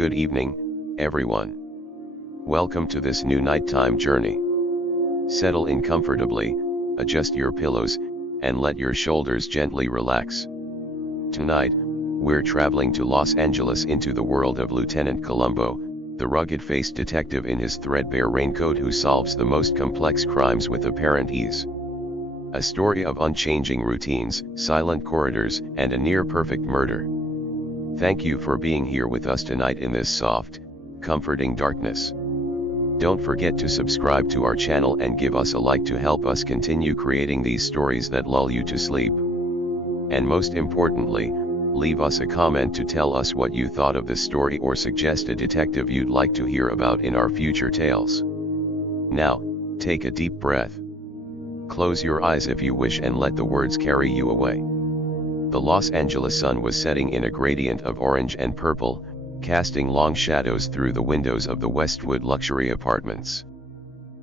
Good evening, everyone. Welcome to this new nighttime journey. Settle in comfortably, adjust your pillows, and let your shoulders gently relax. Tonight, we're traveling to Los Angeles into the world of Lieutenant Columbo, the rugged-faced detective in his threadbare raincoat who solves the most complex crimes with apparent ease. A story of unchanging routines, silent corridors, and a near-perfect murder. Thank you for being here with us tonight in this soft, comforting darkness. Don't forget to subscribe to our channel and give us a like to help us continue creating these stories that lull you to sleep. And most importantly, leave us a comment to tell us what you thought of this story or suggest a detective you'd like to hear about in our future tales. Now, take a deep breath. Close your eyes if you wish and let the words carry you away. The Los Angeles sun was setting in a gradient of orange and purple, casting long shadows through the windows of the Westwood luxury apartments.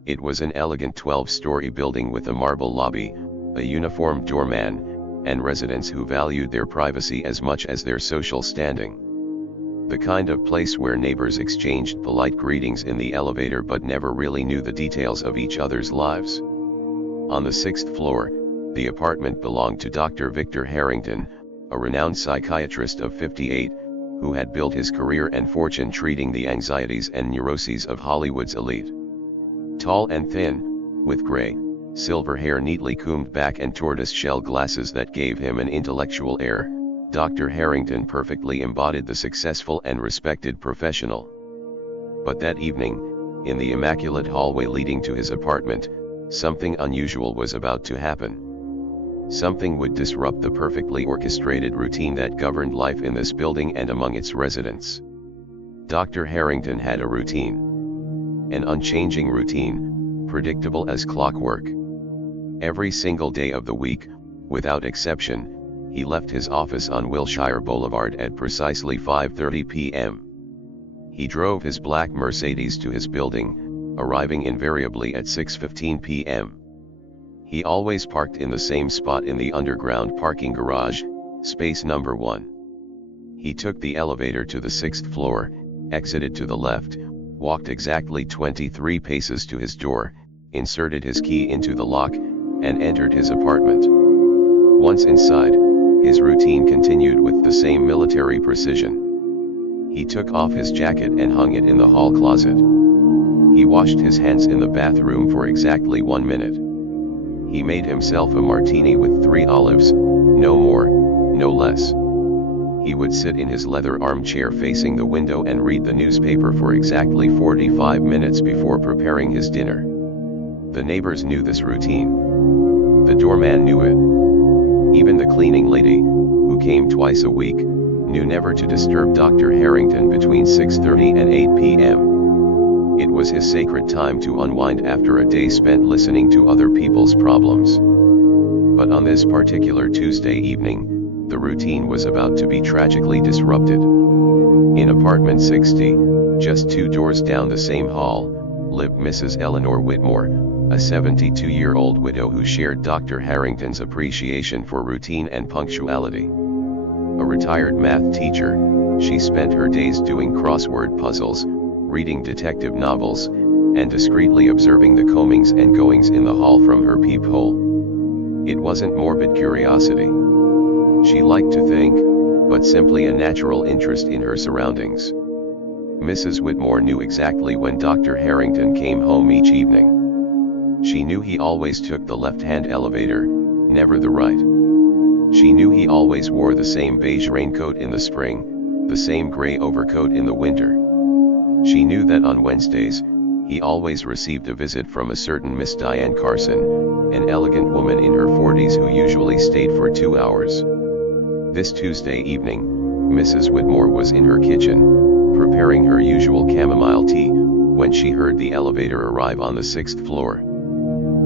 It was an elegant 12-story building with a marble lobby, a uniformed doorman, and residents who valued their privacy as much as their social standing. The kind of place where neighbors exchanged polite greetings in the elevator but never really knew the details of each other's lives. On the 6th floor, the apartment belonged to Dr. Victor Harrington, a renowned psychiatrist of 58, who had built his career and fortune treating the anxieties and neuroses of Hollywood's elite. Tall and thin, with gray, silver hair neatly combed back and tortoise-shell glasses that gave him an intellectual air, Dr. Harrington perfectly embodied the successful and respected professional. But that evening, in the immaculate hallway leading to his apartment, something unusual was about to happen. Something would disrupt the perfectly orchestrated routine that governed life in this building and among its residents. Dr. Harrington had a routine. An unchanging routine, predictable as clockwork. Every single day of the week, without exception, he left his office on Wilshire Boulevard at precisely 5:30 p.m. He drove his black Mercedes to his building, arriving invariably at 6:15 p.m. He always parked in the same spot in the underground parking garage, space number 1. He took the elevator to the 6th floor, exited to the left, walked exactly 23 paces to his door, inserted his key into the lock, and entered his apartment. Once inside, his routine continued with the same military precision. He took off his jacket and hung it in the hall closet. He washed his hands in the bathroom for exactly 1 minute. He made himself a martini with 3 olives, no more, no less. He would sit in his leather armchair facing the window and read the newspaper for exactly 45 minutes before preparing his dinner. The neighbors knew this routine. The doorman knew it. Even the cleaning lady, who came twice a week, knew never to disturb Dr. Harrington between 6:30 and 8 p.m. It was his sacred time to unwind after a day spent listening to other people's problems. But on this particular Tuesday evening, the routine was about to be tragically disrupted. In apartment 60, just 2 doors down the same hall, lived Mrs. Eleanor Whitmore, a 72-year-old widow who shared Dr. Harrington's appreciation for routine and punctuality. A retired math teacher, she spent her days doing crossword puzzles, reading detective novels, and discreetly observing the comings and goings in the hall from her peephole. It wasn't morbid curiosity. She liked to think, but simply a natural interest in her surroundings. Mrs. Whitmore knew exactly when Dr. Harrington came home each evening. She knew he always took the left-hand elevator, never the right. She knew he always wore the same beige raincoat in the spring, the same gray overcoat in the winter. She knew that on Wednesdays, he always received a visit from a certain Miss Diane Carson, an elegant woman in her 40s who usually stayed for 2 hours. This Tuesday evening, Mrs. Whitmore was in her kitchen, preparing her usual chamomile tea, when she heard the elevator arrive on the 6th floor.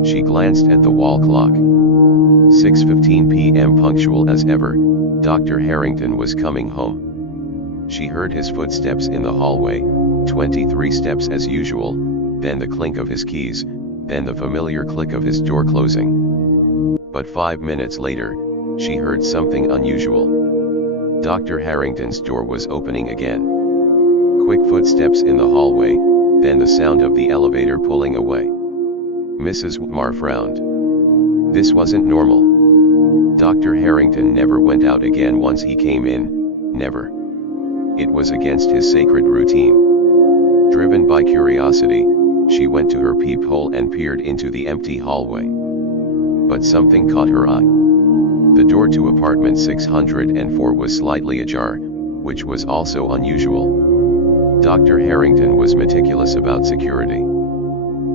She glanced at the wall clock. 6:15 p.m. punctual as ever, Dr. Harrington was coming home. She heard his footsteps in the hallway, 23 steps as usual, then the clink of his keys, then the familiar click of his door closing. But 5 minutes later, she heard something unusual. Dr. Harrington's door was opening again. Quick footsteps in the hallway, then the sound of the elevator pulling away. Mrs. Whitmore frowned. This wasn't normal. Dr. Harrington never went out again once he came in, never. It was against his sacred routine. Driven by curiosity, she went to her peephole and peered into the empty hallway. But something caught her eye. The door to apartment 604 was slightly ajar, which was also unusual. Dr. Harrington was meticulous about security.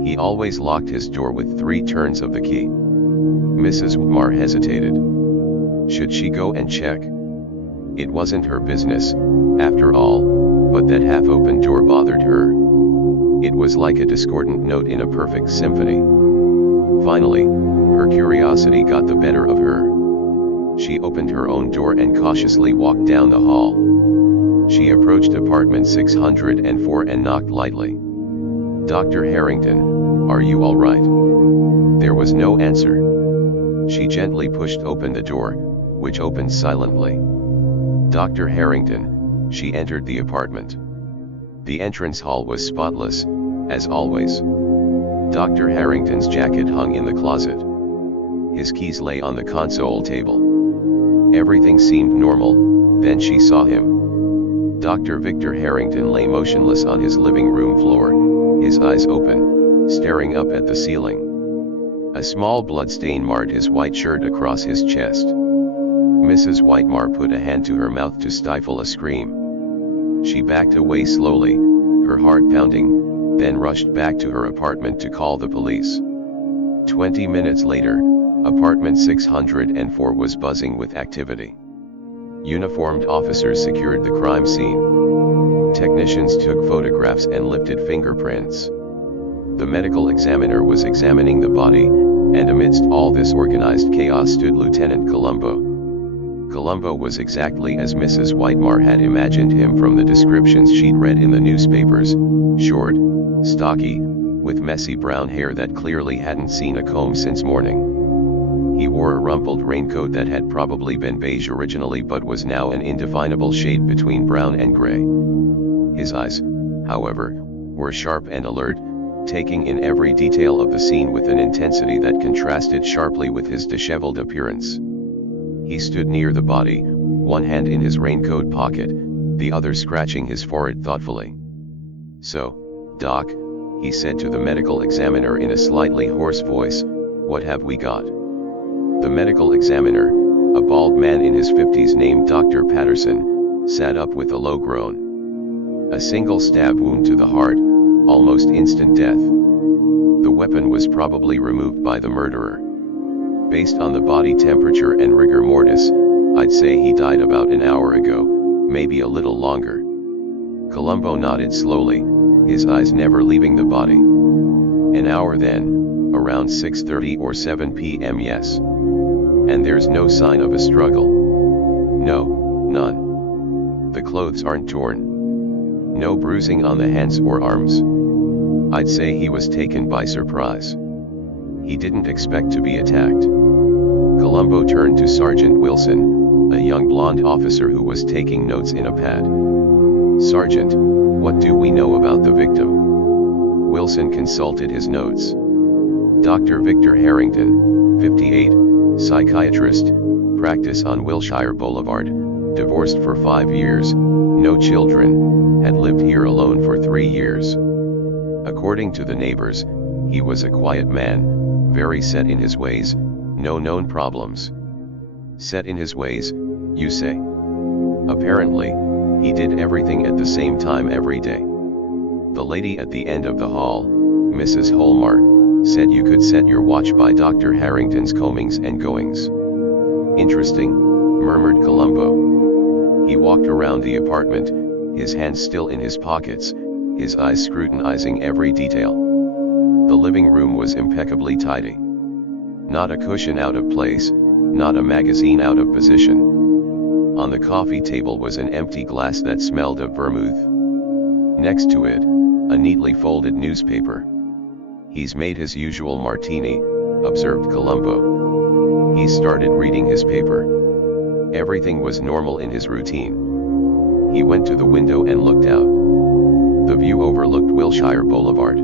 He always locked his door with 3 turns of the key. Mrs. Whitmore hesitated. Should she go and check? It wasn't her business, after all, but that half-open door bothered her. It was like a discordant note in a perfect symphony. Finally, her curiosity got the better of her. She opened her own door and cautiously walked down the hall. She approached apartment 604 and knocked lightly. Dr. Harrington, are you all right? There was no answer. She gently pushed open the door, which opened silently. Dr. Harrington, she entered the apartment. The entrance hall was spotless, as always. Dr. Harrington's jacket hung in the closet. His keys lay on the console table. Everything seemed normal, then she saw him. Dr. Victor Harrington lay motionless on his living room floor, his eyes open, staring up at the ceiling. A small bloodstain marred his white shirt across his chest. Mrs. Whitmore put a hand to her mouth to stifle a scream. She backed away slowly, her heart pounding, then rushed back to her apartment to call the police. 20 minutes later, apartment 604 was buzzing with activity. Uniformed officers secured the crime scene. Technicians took photographs and lifted fingerprints. The medical examiner was examining the body, and amidst all this organized chaos stood Lieutenant Columbo. Columbo was exactly as Mrs. Whitmore had imagined him from the descriptions she'd read in the newspapers: short, stocky, with messy brown hair that clearly hadn't seen a comb since morning. He wore a rumpled raincoat that had probably been beige originally but was now an indefinable shade between brown and gray. His eyes, however, were sharp and alert, taking in every detail of the scene with an intensity that contrasted sharply with his disheveled appearance. He stood near the body, one hand in his raincoat pocket, the other scratching his forehead thoughtfully. "So, Doc," he said to the medical examiner in a slightly hoarse voice, "what have we got?" The medical examiner, a bald man in his 50s named Dr. Patterson, sat up with a low groan. "A single stab wound to the heart, almost instant death. The weapon was probably removed by the murderer. Based on the body temperature and rigor mortis, I'd say he died about an hour ago, maybe a little longer." Columbo nodded slowly, his eyes never leaving the body. "An hour then, around 6:30 or 7 p.m. yes. And there's no sign of a struggle?" "No, none. The clothes aren't torn. No bruising on the hands or arms. I'd say he was taken by surprise. He didn't expect to be attacked." Columbo turned to Sergeant Wilson, a young blonde officer who was taking notes in a pad. "Sergeant, what do we know about the victim?" Wilson consulted his notes. "Dr. Victor Harrington, 58, psychiatrist, practice on Wilshire Boulevard, divorced for 5 years, no children, had lived here alone for 3 years. According to the neighbors, he was a quiet man, very set in his ways, no known problems." "Set in his ways, you say?" "Apparently, he did everything at the same time every day. The lady at the end of the hall, Mrs. Holmar, said you could set your watch by Dr. Harrington's comings and goings." "Interesting," murmured Columbo. He walked around the apartment, his hands still in his pockets, his eyes scrutinizing every detail. The living room was impeccably tidy. Not a cushion out of place, not a magazine out of position. On the coffee table was an empty glass that smelled of vermouth. Next to it, a neatly folded newspaper. "He's made his usual martini," observed Columbo. He started reading his paper. Everything was normal in his routine. He went to the window and looked out. The view overlooked Wilshire Boulevard.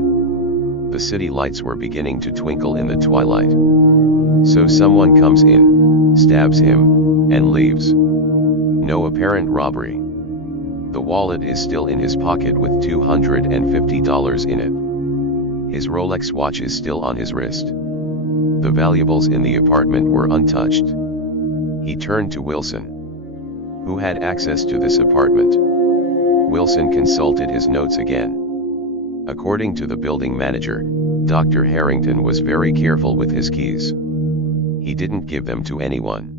The city lights were beginning to twinkle in the twilight. So someone comes in, stabs him, and leaves. No apparent robbery. The wallet is still in his pocket with $250 in it. His Rolex watch is still on his wrist. The valuables in the apartment were untouched. He turned to Wilson. Who had access to this apartment? Wilson consulted his notes again. According to the building manager, Dr. Harrington was very careful with his keys. He didn't give them to anyone.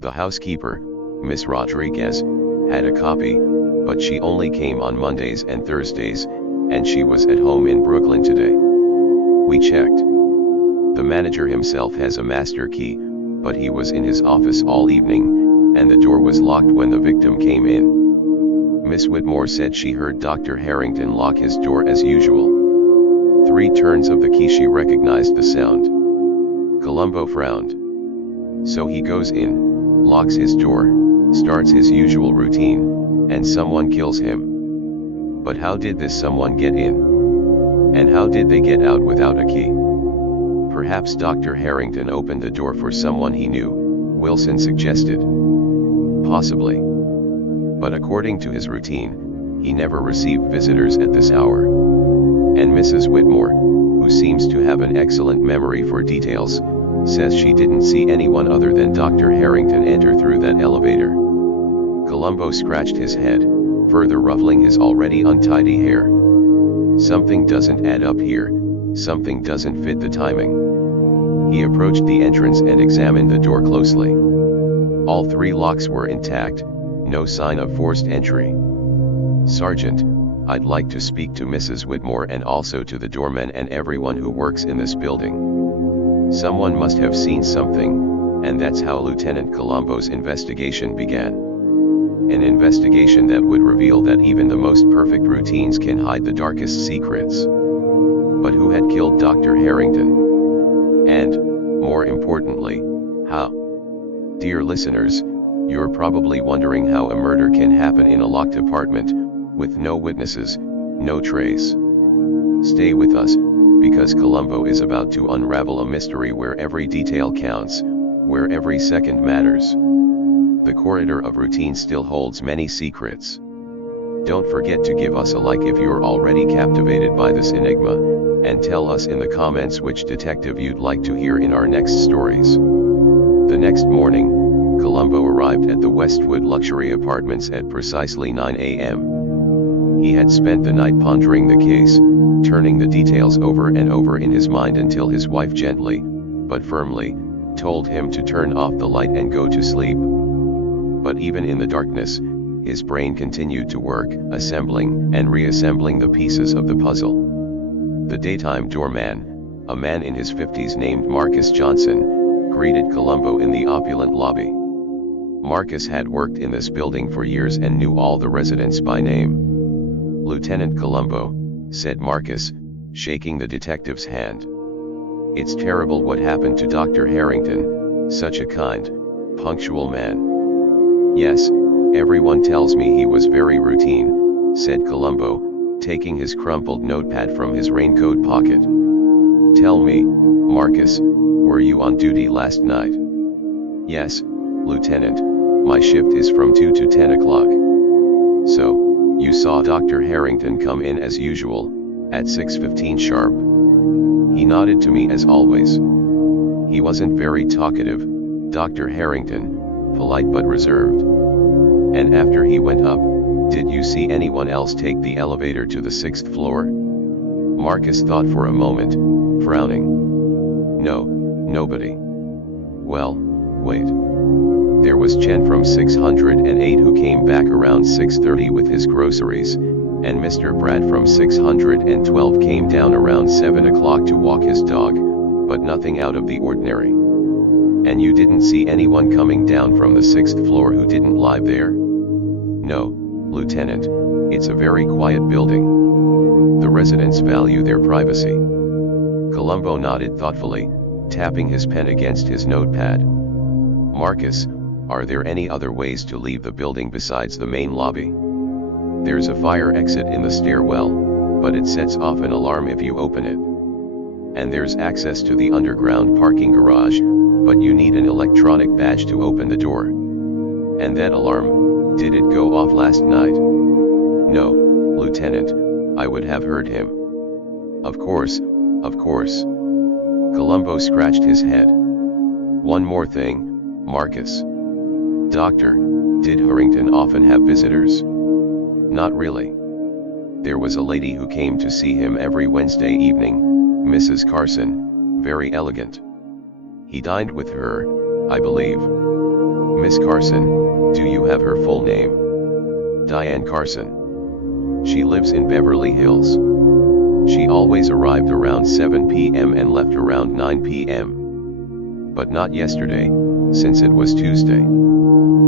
The housekeeper, Miss Rodriguez, had a copy, but she only came on Mondays and Thursdays, and she was at home in Brooklyn today. We checked. The manager himself has a master key, but he was in his office all evening, and the door was locked when the victim came in. Miss Whitmore said she heard Dr. Harrington lock his door as usual. 3 turns of the key she recognized the sound. Columbo frowned. So he goes in, locks his door, starts his usual routine, and someone kills him. But how did this someone get in? And how did they get out without a key? Perhaps Dr. Harrington opened the door for someone he knew, Wilson suggested. Possibly. But according to his routine, he never received visitors at this hour. And Mrs. Whitmore, who seems to have an excellent memory for details, says she didn't see anyone other than Dr. Harrington enter through that elevator. Columbo scratched his head, further ruffling his already untidy hair. Something doesn't add up here, something doesn't fit the timing. He approached the entrance and examined the door closely. All 3 locks were intact, no sign of forced entry. Sergeant, I'd like to speak to Mrs. Whitmore and also to the doorman and everyone who works in this building. Someone must have seen something, and that's how Lieutenant Columbo's investigation began. An investigation that would reveal that even the most perfect routines can hide the darkest secrets. But who had killed Dr. Harrington? And, more importantly, how? Dear listeners, you're probably wondering how a murder can happen in a locked apartment, with no witnesses, no trace. Stay with us, because Columbo is about to unravel a mystery where every detail counts, where every second matters. The corridor of routine still holds many secrets. Don't forget to give us a like if you're already captivated by this enigma, and tell us in the comments which detective you'd like to hear in our next stories. The next morning, Columbo arrived at the Westwood luxury apartments at precisely 9 a.m. He had spent the night pondering the case, turning the details over and over in his mind until his wife gently, but firmly, told him to turn off the light and go to sleep. But even in the darkness, his brain continued to work, assembling and reassembling the pieces of the puzzle. The daytime doorman, a man in his 50s named Marcus Johnson, greeted Columbo in the opulent lobby. Marcus had worked in this building for years and knew all the residents by name. Lieutenant Columbo, said Marcus, shaking the detective's hand. It's terrible what happened to Dr. Harrington, such a kind, punctual man. Yes, everyone tells me he was very routine, said Columbo, taking his crumpled notepad from his raincoat pocket. Tell me, Marcus, were you on duty last night? Yes, Lieutenant, my shift is from 2 to 10 o'clock. So, you saw Dr. Harrington come in as usual, at 6:15 sharp. He nodded to me as always. He wasn't very talkative, Dr. Harrington, polite but reserved. And after he went up, did you see anyone else take the elevator to the 6th floor? Marcus thought for a moment, frowning. No, nobody. Well, wait. There was Chen from 608 who came back around 6:30 with his groceries, and Mr. Brad from 612 came down around 7 o'clock to walk his dog, but nothing out of the ordinary. And you didn't see anyone coming down from the 6th floor who didn't live there? No, Lieutenant, it's a very quiet building. The residents value their privacy. Columbo nodded thoughtfully, tapping his pen against his notepad. Marcus, are there any other ways to leave the building besides the main lobby? There's a fire exit in the stairwell, but it sets off an alarm if you open it. And there's access to the underground parking garage, but you need an electronic badge to open the door. And that alarm, did it go off last night? No, Lieutenant, I would have heard him. Of course, of course. Columbo scratched his head. One more thing, Marcus. Doctor, did Harrington often have visitors? Not really. There was a lady who came to see him every Wednesday evening, Mrs. Carson, very elegant. He dined with her, I believe. Miss Carson, do you have her full name? Diane Carson. She lives in Beverly Hills. She always arrived around 7 p.m. and left around 9 p.m. But not yesterday, since it was Tuesday.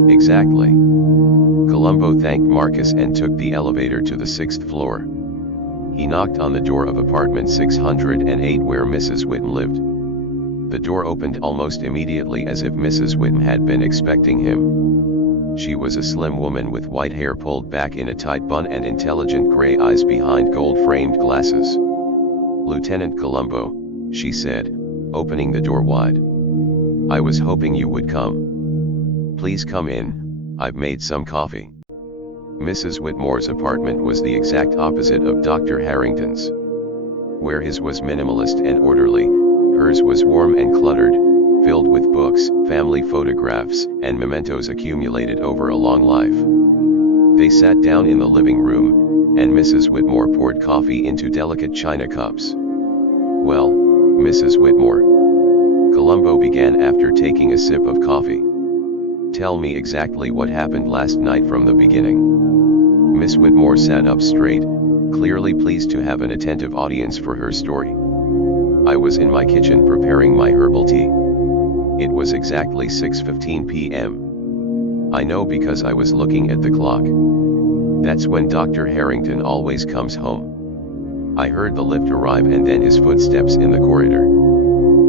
Exactly. Columbo thanked Marcus and took the elevator to the 6th floor. He knocked on the door of apartment 608 where Mrs. Whittem lived. The door opened almost immediately as if Mrs. Whittem had been expecting him. She was a slim woman with white hair pulled back in a tight bun and intelligent gray eyes behind gold-framed glasses. Lieutenant Columbo, she said, opening the door wide. I was hoping you would come. Please come in, I've made some coffee. Mrs. Whitmore's apartment was the exact opposite of Dr. Harrington's. Where his was minimalist and orderly, hers was warm and cluttered, filled with books, family photographs, and mementos accumulated over a long life. They sat down in the living room, and Mrs. Whitmore poured coffee into delicate china cups. Well, Mrs. Whitmore, Columbo began after taking a sip of coffee. Tell me exactly what happened last night from the beginning. Miss Whitmore sat up straight, clearly pleased to have an attentive audience for her story. I was in my kitchen preparing my herbal tea. It was exactly 6:15 p.m. I know because I was looking at the clock. That's when Dr. Harrington always comes home. I heard the lift arrive and then his footsteps in the corridor.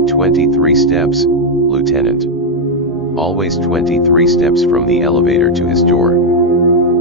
23 steps, Lieutenant. Always 23 steps from the elevator to his door.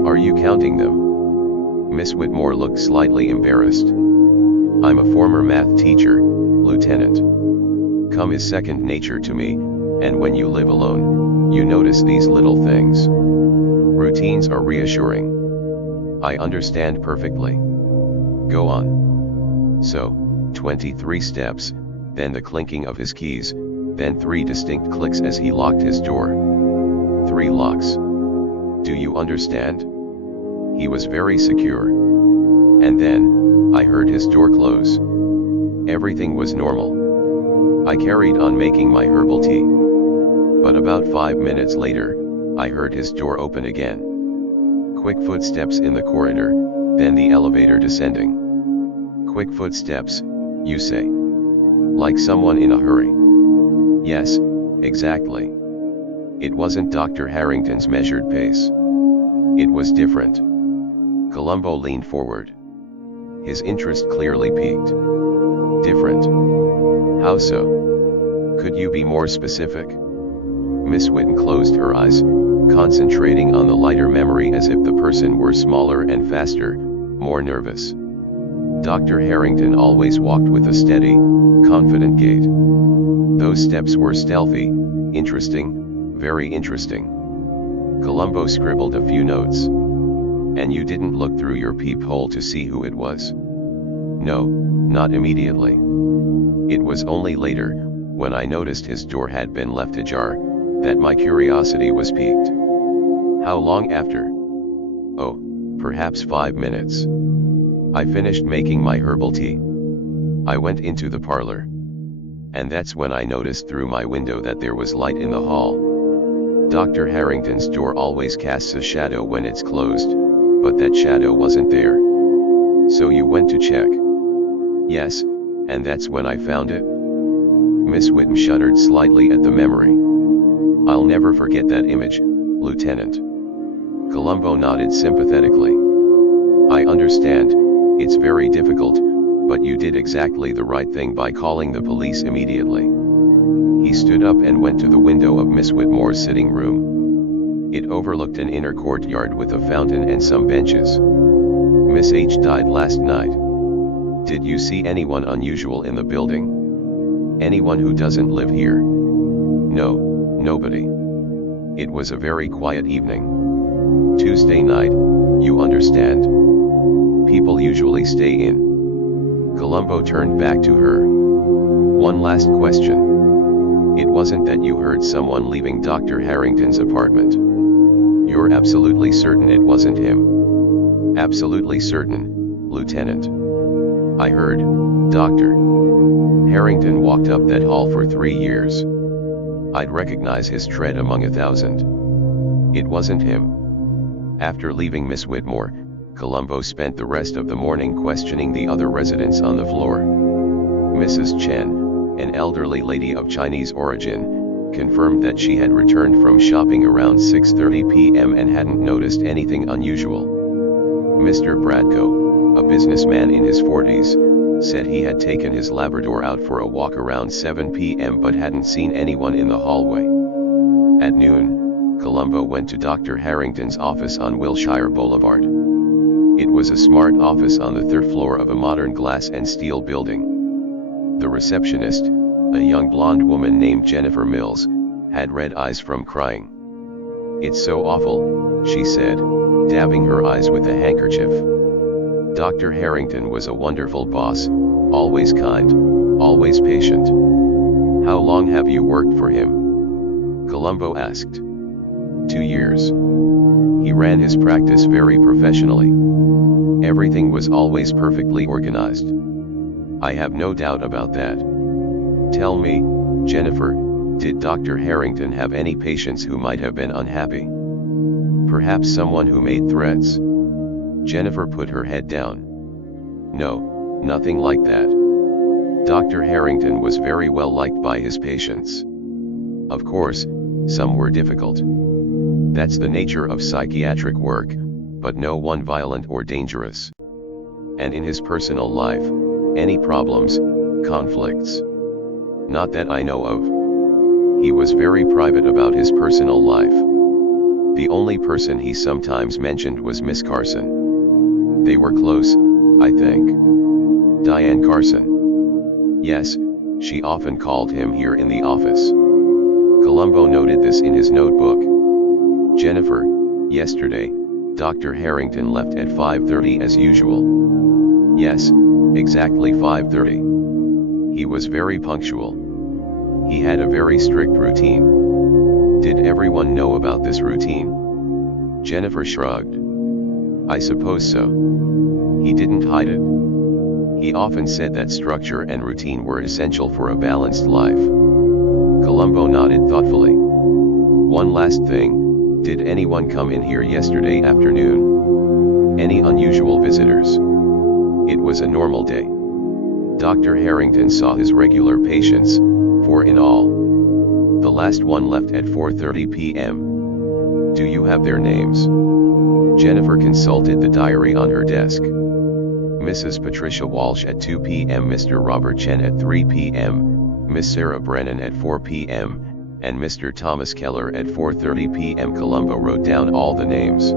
Are you counting them? Miss Whitmore looked slightly embarrassed. I'm a former math teacher, Lieutenant. Come is second nature to me, and when you live alone, you notice these little things. Routines are reassuring. I understand perfectly. Go on. So, 23 steps, then the clinking of his keys, then 3 distinct clicks as he locked his door. 3 locks. Do you understand? He was very secure. And then, I heard his door close. Everything was normal. I carried on making my herbal tea. But about 5 minutes later, I heard his door open again. Quick footsteps in the corridor, then the elevator descending. Quick footsteps, you say? Like someone in a hurry. Yes, exactly. It wasn't Dr. Harrington's measured pace. It was different. Columbo leaned forward. His interest clearly piqued. Different. How so? Could you be more specific? Miss Whittem closed her eyes, concentrating on the lighter memory as if the person were smaller and faster, more nervous. Dr. Harrington always walked with a steady, confident gait. Those steps were stealthy, interesting, very interesting. Columbo scribbled a few notes. And you didn't look through your peephole to see who it was? No, not immediately. It was only later, when I noticed his door had been left ajar, that my curiosity was piqued. How long after? Oh, perhaps 5 minutes. I finished making my herbal tea. I went into the parlor. And that's when I noticed through my window that there was light in the hall. Dr. Harrington's door always casts a shadow when it's closed, but that shadow wasn't there. So you went to check? Yes, and that's when I found it. Miss Whittem shuddered slightly at the memory. I'll never forget that image, Lieutenant. Columbo nodded sympathetically. I understand, it's very difficult, but you did exactly the right thing by calling the police immediately. He stood up and went to the window of Miss Whitmore's sitting room. It overlooked an inner courtyard with a fountain and some benches. Miss H died last night. Did you see anyone unusual in the building? Anyone who doesn't live here? No, nobody. It was a very quiet evening. Tuesday night, you understand. People usually stay in. Columbo turned back to her. One last question. It wasn't that you heard someone leaving Dr. Harrington's apartment. You're absolutely certain it wasn't him? Absolutely certain, Lieutenant. I heard, Dr. Harrington walked up that hall for 3 years. I'd recognize his tread among 1,000. It wasn't him. After leaving Miss Whitmore, Columbo spent the rest of the morning questioning the other residents on the floor. Mrs. Chen, an elderly lady of Chinese origin, confirmed that she had returned from shopping around 6:30 p.m. and hadn't noticed anything unusual. Mr. Bradco, a businessman in his 40s, said he had taken his Labrador out for a walk around 7 p.m. but hadn't seen anyone in the hallway. At noon, Columbo went to Dr. Harrington's office on Wilshire Boulevard. It was a smart office on the 3rd floor of a modern glass and steel building. The receptionist, a young blonde woman named Jennifer Mills, had red eyes from crying. "It's so awful," she said, dabbing her eyes with a handkerchief. Dr. Harrington was a wonderful boss, always kind, always patient. "How long have you worked for him?" Columbo asked. 2 years. He ran his practice very professionally. Everything was always perfectly organized. I have no doubt about that. Tell me, Jennifer, did Dr. Harrington have any patients who might have been unhappy? Perhaps someone who made threats? Jennifer put her head down. No, nothing like that. Dr. Harrington was very well liked by his patients. Of course, some were difficult. That's the nature of psychiatric work, but no one violent or dangerous. And in his personal life, any problems, conflicts? Not that I know of. He was very private about his personal life. The only person he sometimes mentioned was Miss Carson. They were close, I think. Diane Carson. Yes, she often called him here in the office. Columbo noted this in his notebook. Jennifer, yesterday, Dr. Harrington left at 5:30 as usual. Yes, exactly 5:30. He was very punctual. He had a very strict routine. Did everyone know about this routine? Jennifer shrugged. I suppose so. He didn't hide it. He often said that structure and routine were essential for a balanced life. Columbo nodded thoughtfully. One last thing, did anyone come in here yesterday afternoon? Any unusual visitors? It was a normal day. Dr. Harrington saw his regular patients, 4 in all. The last one left at 4:30 p.m. Do you have their names? Jennifer consulted the diary on her desk. Mrs. Patricia Walsh at 2 p.m., Mr. Robert Chen at 3 p.m., Miss Sarah Brennan at 4 p.m., and Mr. Thomas Keller at 4:30 p.m. Columbo wrote down all the names.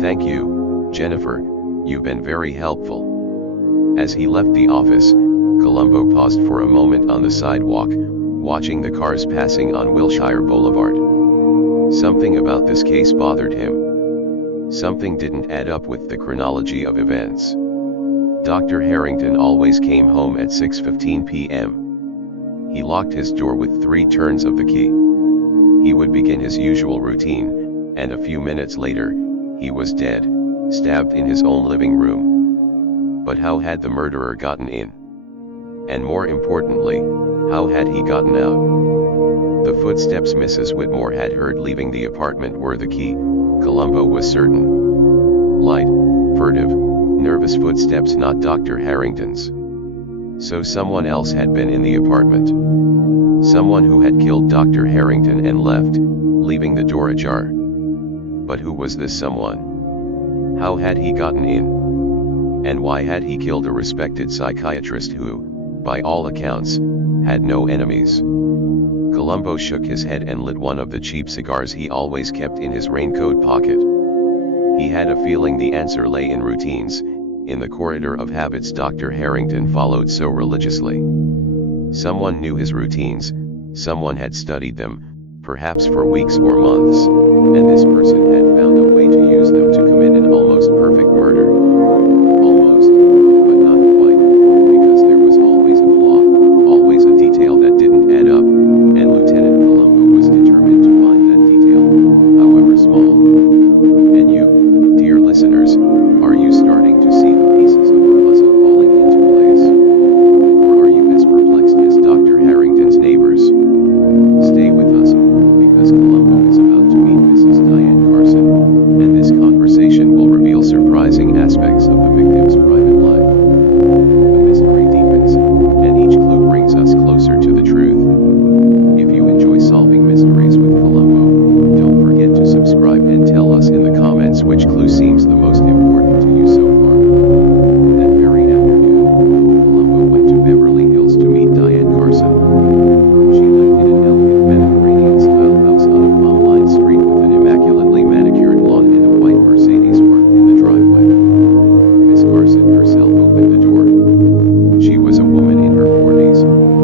Thank you, Jennifer, you've been very helpful. As he left the office, Columbo paused for a moment on the sidewalk, watching the cars passing on Wilshire Boulevard. Something about this case bothered him. Something didn't add up with the chronology of events. Dr. Harrington always came home at 6:15 p.m. He locked his door with 3 turns of the key. He would begin his usual routine, and a few minutes later, he was dead, stabbed in his own living room. But how had the murderer gotten in? And more importantly, how had he gotten out? The footsteps Mrs. Whitmore had heard leaving the apartment were the key, Columbo was certain. Light, furtive, nervous footsteps, not Dr. Harrington's. So someone else had been in the apartment. Someone who had killed Dr. Harrington and left, leaving the door ajar. But who was this someone? How had he gotten in? And why had he killed a respected psychiatrist who, by all accounts, had no enemies? Columbo shook his head and lit one of the cheap cigars he always kept in his raincoat pocket. He had a feeling the answer lay in routines, in the corridor of habits Dr. Harrington followed so religiously. Someone knew his routines, someone had studied them, perhaps for weeks or months, and this person had found a way to use them to commit an almost perfect murder. Almost, but not quite, because there was always a flaw, always a detail that didn't add up, and Lieutenant Columbo was determined to find that detail, however small. And you, dear listeners, are you starting to see the pieces of the puzzle falling into place? Or are you as perplexed as Dr. Harrington's neighbors? Stay with us, because Columbo is about to meet Mrs. Diane Carson, and this conversation will reveal surprising aspects of the victim's private life. The mystery deepens, and each clue brings us closer to the truth. If you enjoy solving mysteries with Columbo, don't forget to subscribe and tell us in the comments which clue seems the most important to you so far. That very afternoon, Columbo went to Beverly Hills to meet Diane Carson. She lived in an elegant Mediterranean-style house on a palm-lined street with an immaculately manicured lawn and a white Mercedes parked in the driveway. Miss Carson herself opened the door. She was a woman in her 40s,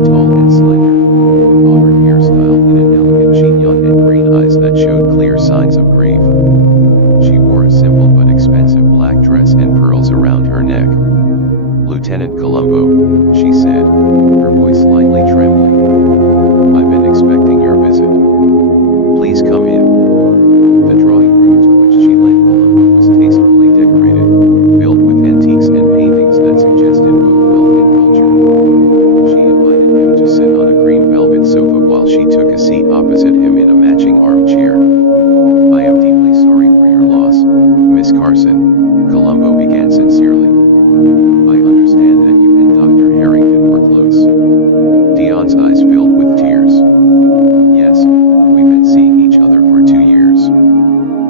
tall and slender, with auburn hairstyle and an elegant chignon and green eyes that showed clear signs of grief. She wore a simple but expensive black dress and pearls around her neck. "Lieutenant Columbo," she said, her voice slightly trembling. "I've been expecting your visit. Please come in." The drawing room to which she led Columbo was tastefully decorated, filled with antiques and paintings that suggested both wealth and culture. She invited him to sit on a cream velvet sofa while she took a seat opposite him in a matching armchair. "I am deeply sorry for your loss, Miss Carson," Columbo began sincerely. "I understand that you and Dr. Harrington were close." Dion's eyes filled with tears. "Yes, we've been seeing each other for 2 years.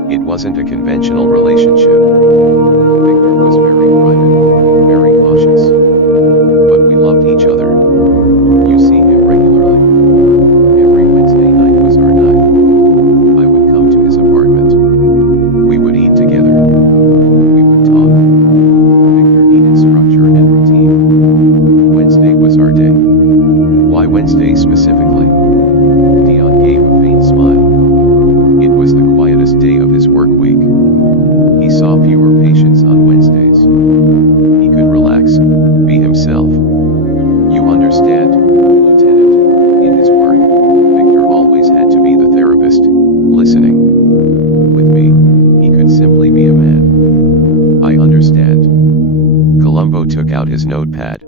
It wasn't a conventional relationship. Victor was very private, very cautious. But we loved each other. You see him regularly. Every Wednesday night was our night. I would come to his apartment. We would eat together. We would talk. Victor needed structure and routine. Wednesday was our day." "Why Wednesday specifically?" Dion gave a faint smile. "It was the quietest day of his work week. He saw fewer patients on Wednesdays. He could relax, be himself. You understand, Lieutenant, in his work, Victor always had to be the therapist, listening. With me, he could simply be a man. I understand." Columbo took out his notepad.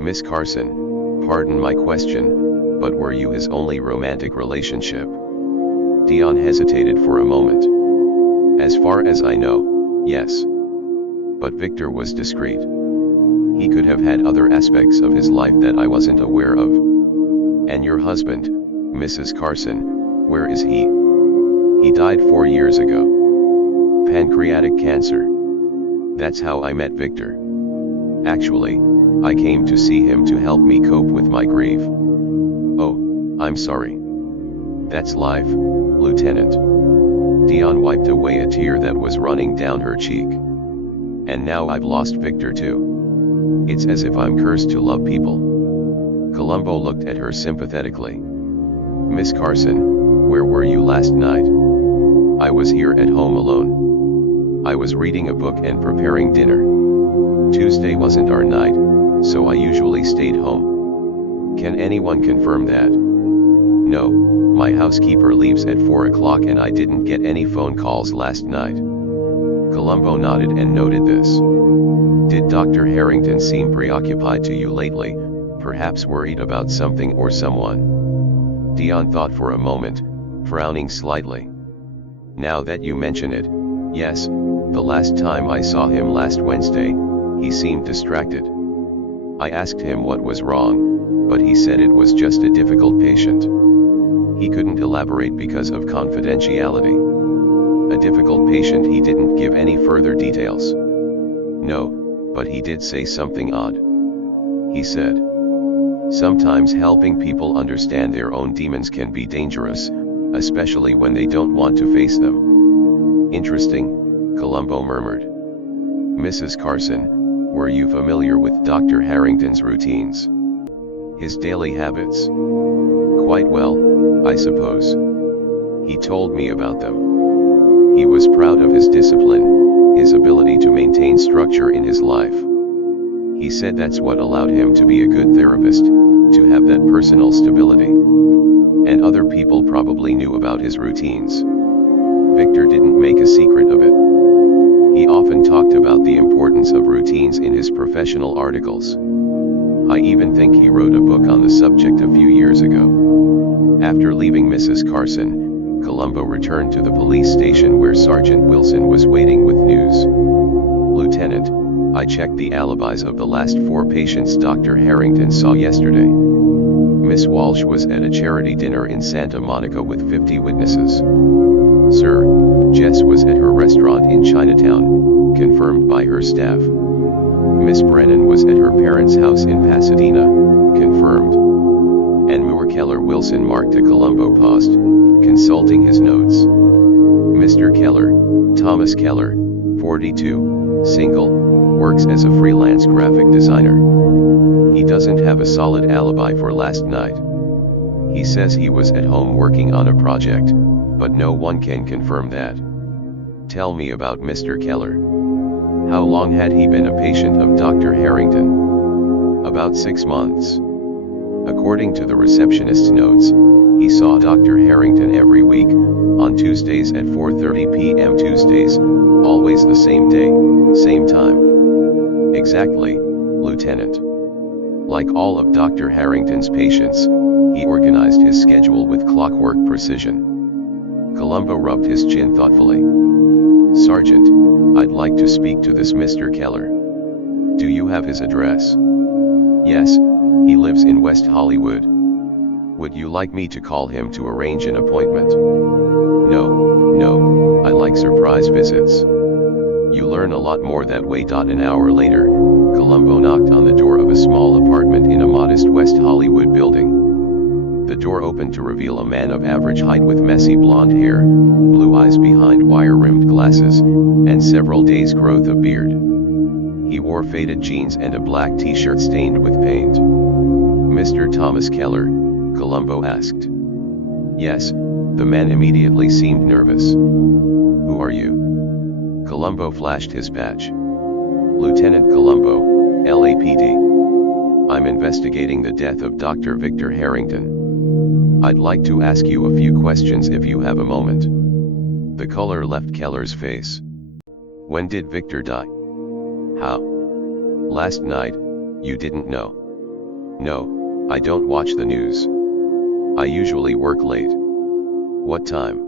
"Miss Carson, pardon my question, but were you his only romantic relationship?" Dion hesitated for a moment. "As far as I know, yes. But Victor was discreet. He could have had other aspects of his life that I wasn't aware of." "And your husband, Mrs. Carson, where is he?" "He died 4 years ago. Pancreatic cancer. That's how I met Victor. Actually, I came to see him to help me cope with my grief." "Oh, I'm sorry. That's life, Lieutenant." Dion wiped away a tear that was running down her cheek. "And now I've lost Victor too. It's as if I'm cursed to love people." Columbo looked at her sympathetically. "Miss Carson, where were you last night?" "I was here at home alone. I was reading a book and preparing dinner. Tuesday wasn't our night, so I usually stayed home." "Can anyone confirm that?" "No, my housekeeper leaves at 4 o'clock and I didn't get any phone calls last night." Columbo nodded and noted this. "Did Dr. Harrington seem preoccupied to you lately, perhaps worried about something or someone?" Dion thought for a moment, frowning slightly. "Now that you mention it, yes, the last time I saw him last Wednesday, he seemed distracted. I asked him what was wrong, but he said it was just a difficult patient. He couldn't elaborate because of confidentiality. A difficult patient. He didn't give any further details." "No, but he did say something odd. He said, sometimes helping people understand their own demons can be dangerous, especially when they don't want to face them." "Interesting," Columbo murmured. Mrs. Carson, were you familiar with Dr. Harrington's routines? His daily habits? Quite well, I suppose. He told me about them. He was proud of his discipline, his ability to maintain structure in his life. He said that's what allowed him to be a good therapist, to have that personal stability. And other people probably knew about his routines. Victor didn't make a secret of it. He often talked about the importance of routines in his professional articles. I even think he wrote a book on the subject a few years ago. After leaving Mrs. Carson, Columbo returned to the police station where Sergeant Wilson was waiting with news. Lieutenant, I checked the alibis of the last 4 patients Dr. Harrington saw yesterday. Miss Walsh was at a charity dinner in Santa Monica with 50 witnesses. Sir, Jess was at her restaurant in Chinatown, confirmed by her staff. Miss Brennan was at her parents' house in Pasadena, confirmed. And Moore Keller Wilson marked a Columbo post, consulting his notes. Mr. Keller, Thomas Keller, 42, single, works as a freelance graphic designer. He doesn't have a solid alibi for last night. He says he was at home working on a project, but no one can confirm that. Tell me about Mr. Keller. How long had he been a patient of Dr. Harrington? About 6 months. According to the receptionist's notes, he saw Dr. Harrington every week, on Tuesdays at 4:30 p.m. Tuesdays, always the same day, same time. Exactly, Lieutenant. Like all of Dr. Harrington's patients, he organized his schedule with clockwork precision. Columbo rubbed his chin thoughtfully. Sergeant, I'd like to speak to this Mr. Keller. Do you have his address? Yes, he lives in West Hollywood. Would you like me to call him to arrange an appointment? No, I like surprise visits. You learn a lot more that way. An hour later, Columbo knocked on the door of a small apartment in a modest West Hollywood building. The door opened to reveal a man of average height with messy blonde hair, blue eyes behind wire-rimmed glasses, and several days' growth of beard. He wore faded jeans and a black t-shirt stained with paint. Mr. Thomas Keller, Columbo asked. Yes, the man immediately seemed nervous. Who are you? Columbo flashed his badge. Lieutenant Columbo, LAPD. I'm investigating the death of Dr. Victor Harrington. I'd like to ask you a few questions if you have a moment. The color left Keller's face. When did Victor die? How? Last night, you didn't know? No, I don't watch the news. I usually work late. What time?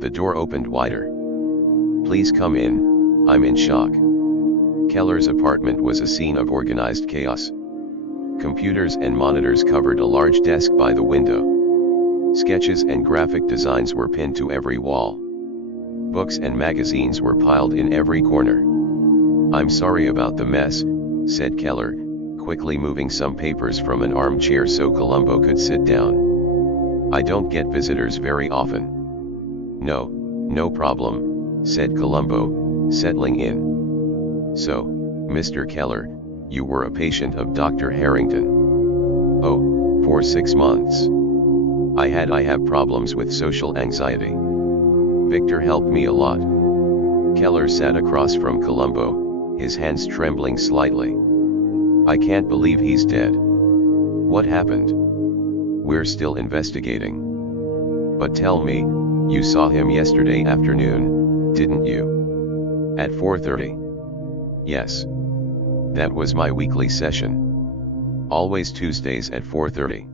The door opened wider. Please come in, I'm in shock. Keller's apartment was a scene of organized chaos. Computers and monitors covered a large desk by the window. Sketches and graphic designs were pinned to every wall. Books and magazines were piled in every corner. I'm sorry about the mess, said Keller, quickly moving some papers from an armchair so Columbo could sit down. I don't get visitors very often. No problem, said Columbo, settling in. So, Mr. Keller, you were a patient of Dr. Harrington. Oh, for 6 months. I have problems with social anxiety. Victor helped me a lot. Keller sat across from Columbo, his hands trembling slightly. I can't believe he's dead. What happened? We're still investigating. But tell me, you saw him yesterday afternoon, didn't you? At 4:30. Yes. That was my weekly session. Always Tuesdays at 4:30.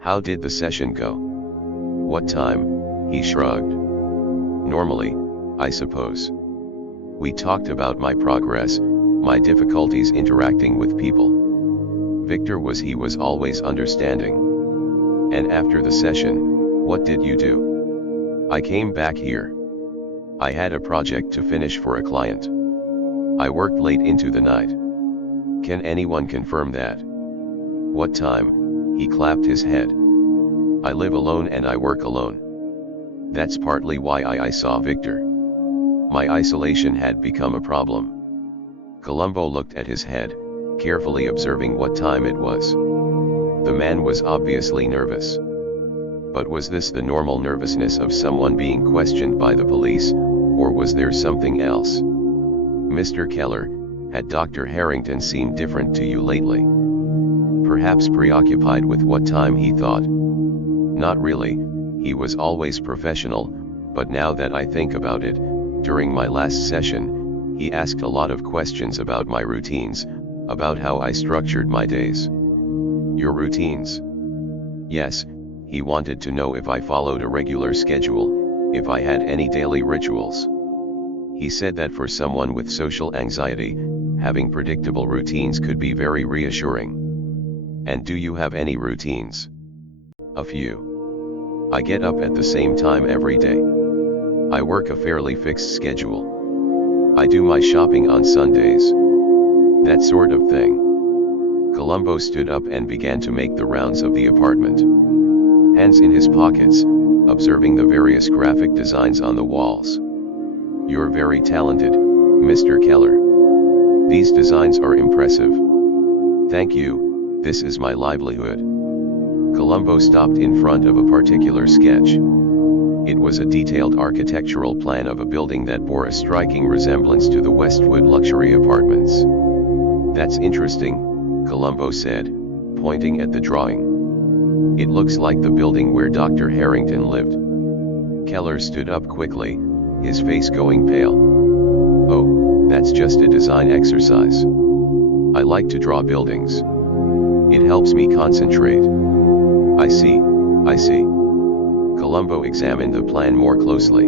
How did the session go? What time? He shrugged. Normally, I suppose. We talked about my progress, my difficulties interacting with people. Victor was always understanding. And after the session, what did you do? I came back here. I had a project to finish for a client. I worked late into the night. Can anyone confirm that? What time? He clapped his head. I live alone and I work alone. That's partly why I saw Victor. My isolation had become a problem. Columbo looked at his head, carefully observing what time it was. The man was obviously nervous. But was this the normal nervousness of someone being questioned by the police, or was there something else? Mr. Keller, had Dr. Harrington seemed different to you lately? Perhaps preoccupied with what time he thought? Not really, he was always professional, but now that I think about it, during my last session, he asked a lot of questions about my routines, about how I structured my days. Your routines? Yes, he wanted to know if I followed a regular schedule, if I had any daily rituals. He said that for someone with social anxiety, having predictable routines could be very reassuring. And do you have any routines? A few. I get up at the same time every day. I work a fairly fixed schedule. I do my shopping on Sundays. That sort of thing. Columbo stood up and began to make the rounds of the apartment. Hands in his pockets, observing the various graphic designs on the walls. You're very talented, Mr. Keller. These designs are impressive. Thank you, this is my livelihood. Columbo stopped in front of a particular sketch. It was a detailed architectural plan of a building that bore a striking resemblance to the Westwood luxury apartments. That's interesting, Columbo said, pointing at the drawing. It looks like the building where Dr. Harrington lived. Keller stood up quickly, his face going pale. Oh, that's just a design exercise. I like to draw buildings. It helps me concentrate. I see, I see. Columbo examined the plan more closely.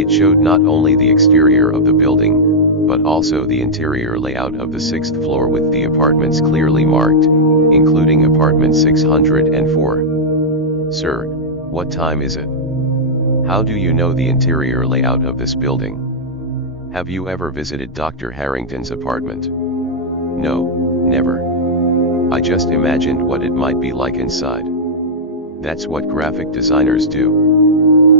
It showed not only the exterior of the building, but also the interior layout of the 6th floor with the apartments clearly marked, including apartment 604. Sir, what time is it? How do you know the interior layout of this building? Have you ever visited Dr. Harrington's apartment? No, never. I just imagined what it might be like inside. That's what graphic designers do.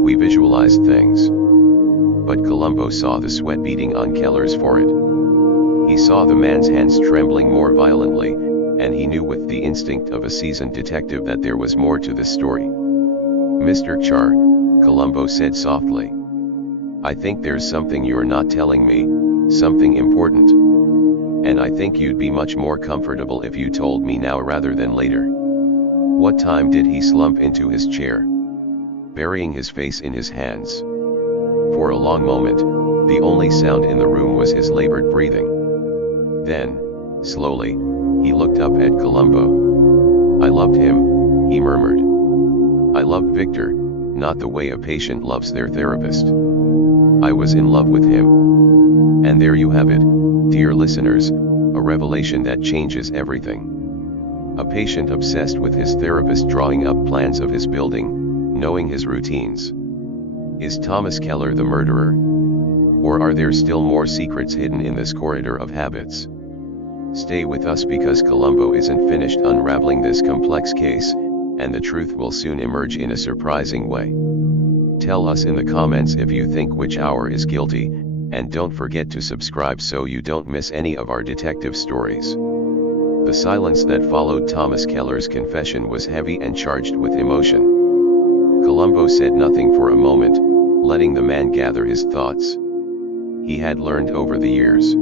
We visualize things. But Columbo saw the sweat beading on Keller's forehead. He saw the man's hands trembling more violently, and he knew with the instinct of a seasoned detective that there was more to this story. Mr. Char, Columbo said softly. I think there's something you're not telling me, something important. And I think you'd be much more comfortable if you told me now rather than later. What time did he slump into his chair, burying his face in his hands? For a long moment, the only sound in the room was his labored breathing. Then, slowly, he looked up at Columbo. I loved him, he murmured. I loved Victor, not the way a patient loves their therapist. I was in love with him. And there you have it, dear listeners, a revelation that changes everything. A patient obsessed with his therapist drawing up plans of his building, knowing his routines. Is Thomas Keller the murderer? Or are there still more secrets hidden in this corridor of habits? Stay with us because Columbo isn't finished unraveling this complex case, and the truth will soon emerge in a surprising way. Tell us in the comments if you think which hour is guilty, and don't forget to subscribe so you don't miss any of our detective stories. The silence that followed Thomas Keller's confession was heavy and charged with emotion. Columbo said nothing for a moment, letting the man gather his thoughts. He had learned over the years.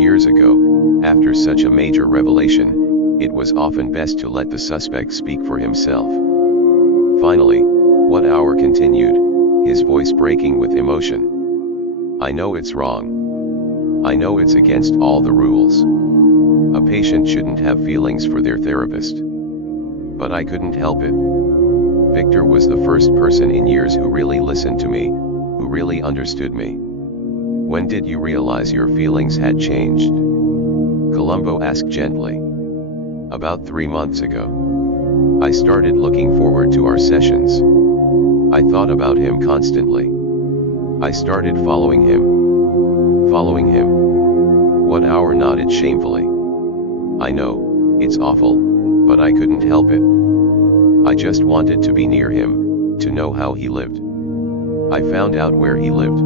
Years ago, after such a major revelation, it was often best to let the suspect speak for himself. Finally, what hour continued, his voice breaking with emotion. I know it's wrong. I know it's against all the rules. A patient shouldn't have feelings for their therapist. But I couldn't help it. Victor was the first person in years who really listened to me, who really understood me. When did you realize your feelings had changed? Columbo asked gently. About 3 months ago. I started looking forward to our sessions. I thought about him constantly. I started following him. Following him. What hour nodded shamefully. I know, it's awful, but I couldn't help it. I just wanted to be near him, to know how he lived. I found out where he lived.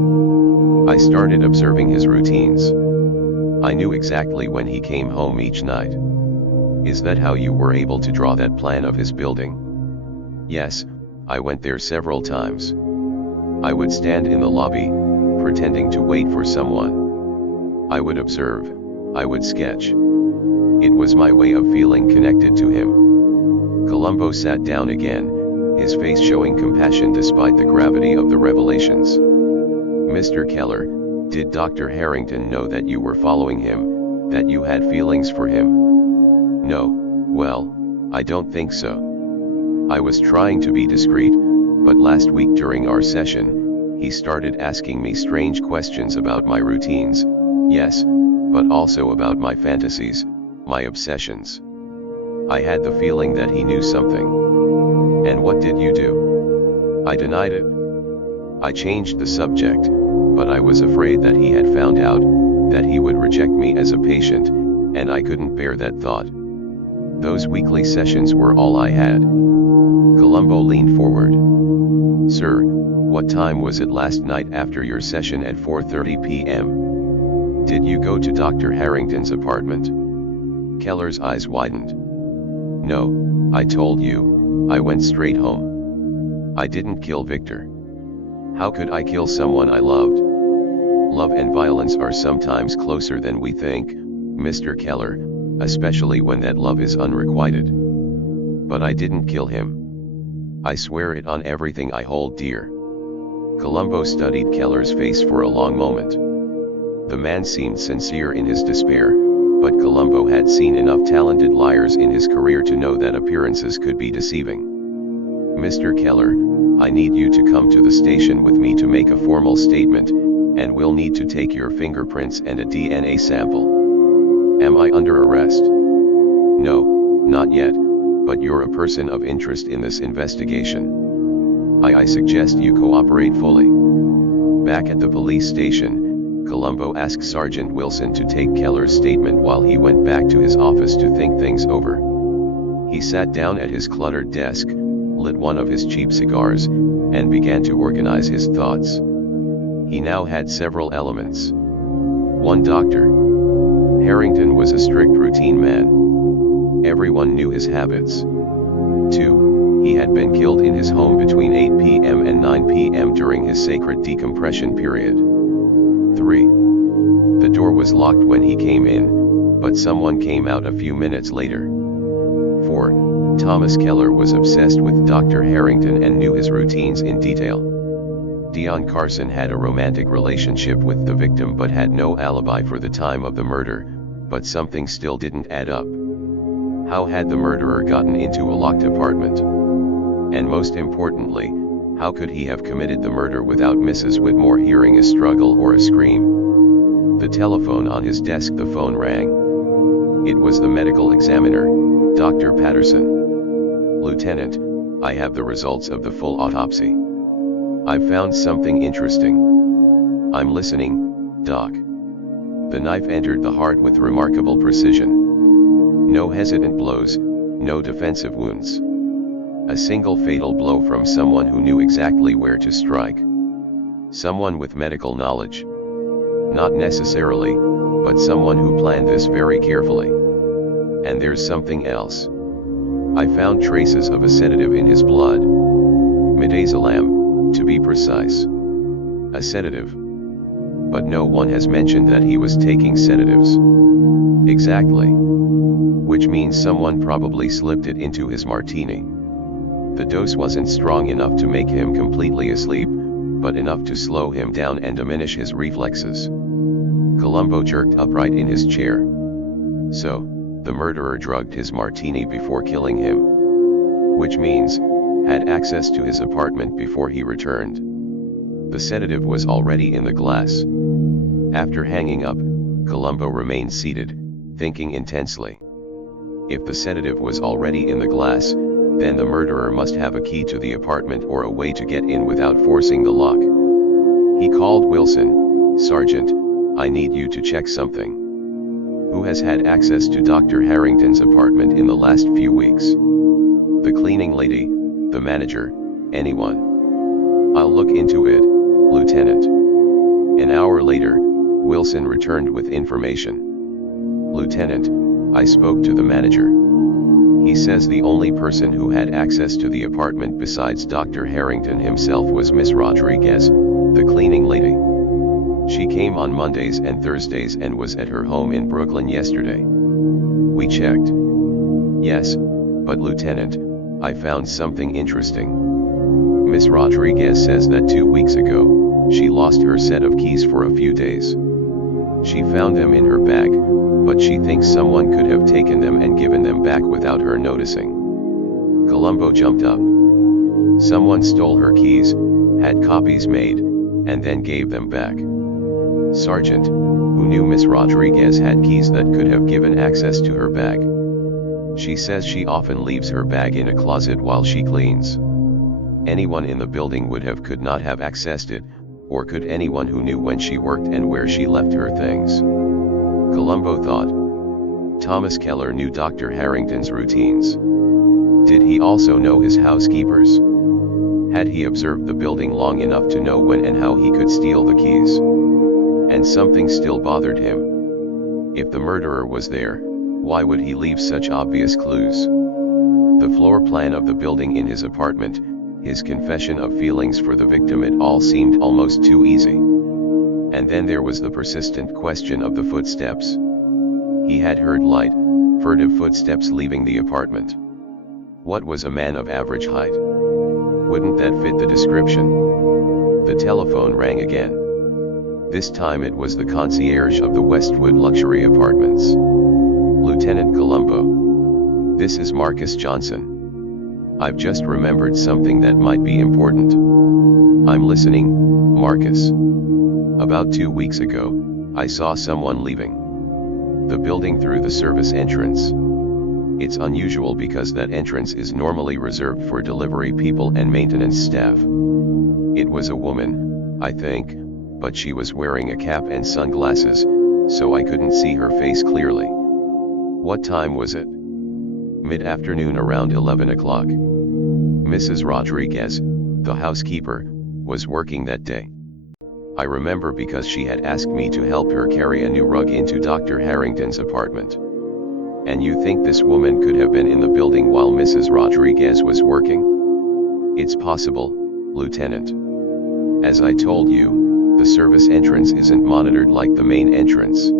I started observing his routines. I knew exactly when he came home each night. Is that how you were able to draw that plan of his building? Yes, I went there several times. I would stand in the lobby, pretending to wait for someone. I would observe, I would sketch. It was my way of feeling connected to him. Columbo sat down again, his face showing compassion despite the gravity of the revelations. Mr. Keller, did Dr. Harrington know that you were following him, that you had feelings for him? No, well, I don't think so. I was trying to be discreet, but last week during our session, he started asking me strange questions about my routines, yes, but also about my fantasies, my obsessions. I had the feeling that he knew something. And what did you do? I denied it. I changed the subject, but I was afraid that he had found out, that he would reject me as a patient, and I couldn't bear that thought. Those weekly sessions were all I had. Columbo leaned forward. Sir, what time was it last night after your session at 4:30 p.m.? Did you go to Dr. Harrington's apartment? Keller's eyes widened. No, I told you, I went straight home. I didn't kill Victor. How could I kill someone I loved? Love and violence are sometimes closer than we think, Mr. Keller, especially when that love is unrequited. But I didn't kill him. I swear it on everything I hold dear. Columbo studied Keller's face for a long moment. The man seemed sincere in his despair, but Columbo had seen enough talented liars in his career to know that appearances could be deceiving. Mr. Keller, I need you to come to the station with me to make a formal statement, and we'll need to take your fingerprints and a DNA sample. Am I under arrest? No, not yet, but you're a person of interest in this investigation. I suggest you cooperate fully. Back at the police station, Columbo asked Sergeant Wilson to take Keller's statement while he went back to his office to think things over. He sat down at his cluttered desk, lit one of his cheap cigars, and began to organize his thoughts. He now had several elements. 1. Dr. Harrington was a strict routine man. Everyone knew his habits. 2. He had been killed in his home between 8 p.m. and 9 p.m. during his sacred decompression period. 3. The door was locked when he came in, but someone came out a few minutes later. 4. Thomas Keller was obsessed with Dr. Harrington and knew his routines in detail. Dion Carson had a romantic relationship with the victim but had no alibi for the time of the murder, but something still didn't add up. How had the murderer gotten into a locked apartment? And most importantly, how could he have committed the murder without Mrs. Whitmore hearing a struggle or a scream? The telephone on his desk, the phone rang. It was the medical examiner, Dr. Patterson. Lieutenant, I have the results of the full autopsy. I've found something interesting. I'm listening, Doc. The knife entered the heart with remarkable precision. No hesitant blows, no defensive wounds. A single fatal blow from someone who knew exactly where to strike. Someone with medical knowledge. Not necessarily, but someone who planned this very carefully. And there's something else. I found traces of a sedative in his blood. Midazolam, to be precise. A sedative. But no one has mentioned that he was taking sedatives. Exactly. Which means someone probably slipped it into his martini. The dose wasn't strong enough to make him completely asleep, but enough to slow him down and diminish his reflexes. Columbo jerked upright in his chair. So, the murderer drugged his martini before killing him. Which means, had access to his apartment before he returned. The sedative was already in the glass. After hanging up, Columbo remained seated, thinking intensely. If the sedative was already in the glass, then the murderer must have a key to the apartment or a way to get in without forcing the lock. He called Wilson. Sergeant, I need you to check something. Who has had access to Dr. Harrington's apartment in the last few weeks? The cleaning lady, the manager, anyone? I'll look into it, Lieutenant. An hour later, Wilson returned with information. "Lieutenant, I spoke to the manager. He says the only person who had access to the apartment besides Dr. Harrington himself was Miss Rodriguez, the cleaning lady. She came on Mondays and Thursdays and was at her home in Brooklyn yesterday. We checked. Yes, but Lieutenant, I found something interesting. Miss Rodriguez says that 2 weeks ago, she lost her set of keys for a few days. She found them in her bag, but she thinks someone could have taken them and given them back without her noticing." Columbo jumped up. "Someone stole her keys, had copies made, and then gave them back. Sergeant, who knew Miss Rodriguez had keys that could have given access to her bag. She says she often leaves her bag in a closet while she cleans. Anyone in the building could not have accessed it, or could anyone who knew when she worked and where she left her things?" Columbo thought. Thomas Keller knew Dr. Harrington's routines. Did he also know his housekeepers? Had he observed the building long enough to know when and how he could steal the keys? And something still bothered him. If the murderer was there, why would he leave such obvious clues? The floor plan of the building in his apartment, his confession of feelings for the victim, it all seemed almost too easy. And then there was the persistent question of the footsteps. He had heard light, furtive footsteps leaving the apartment. What was a man of average height? Wouldn't that fit the description? The telephone rang again. This time it was the concierge of the Westwood luxury apartments. "Lieutenant Columbo. This is Marcus Johnson. I've just remembered something that might be important." "I'm listening, Marcus." "About 2 weeks ago, I saw someone leaving the building through the service entrance. It's unusual because that entrance is normally reserved for delivery people and maintenance staff. It was a woman, I think, but she was wearing a cap and sunglasses, so I couldn't see her face clearly." "What time was it?" "Mid-afternoon, around 11 o'clock. Mrs. Rodriguez, the housekeeper, was working that day. I remember because she had asked me to help her carry a new rug into Dr. Harrington's apartment." "And you think this woman could have been in the building while Mrs. Rodriguez was working?" "It's possible, Lieutenant. As I told you, the service entrance isn't monitored like the main entrance."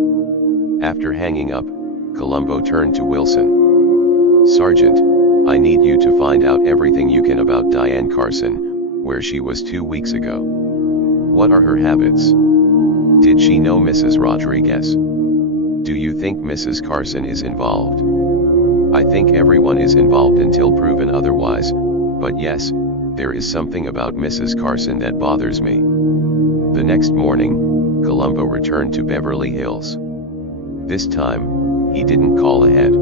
After hanging up, Columbo turned to Wilson. "Sergeant, I need you to find out everything you can about Diane Carson, where she was 2 weeks ago. What are her habits? Did she know Mrs. Rodriguez? Do you think Mrs. Carson is involved?" "I think everyone is involved until proven otherwise, but yes, there is something about Mrs. Carson that bothers me." The next morning, Columbo returned to Beverly Hills. This time, he didn't call ahead.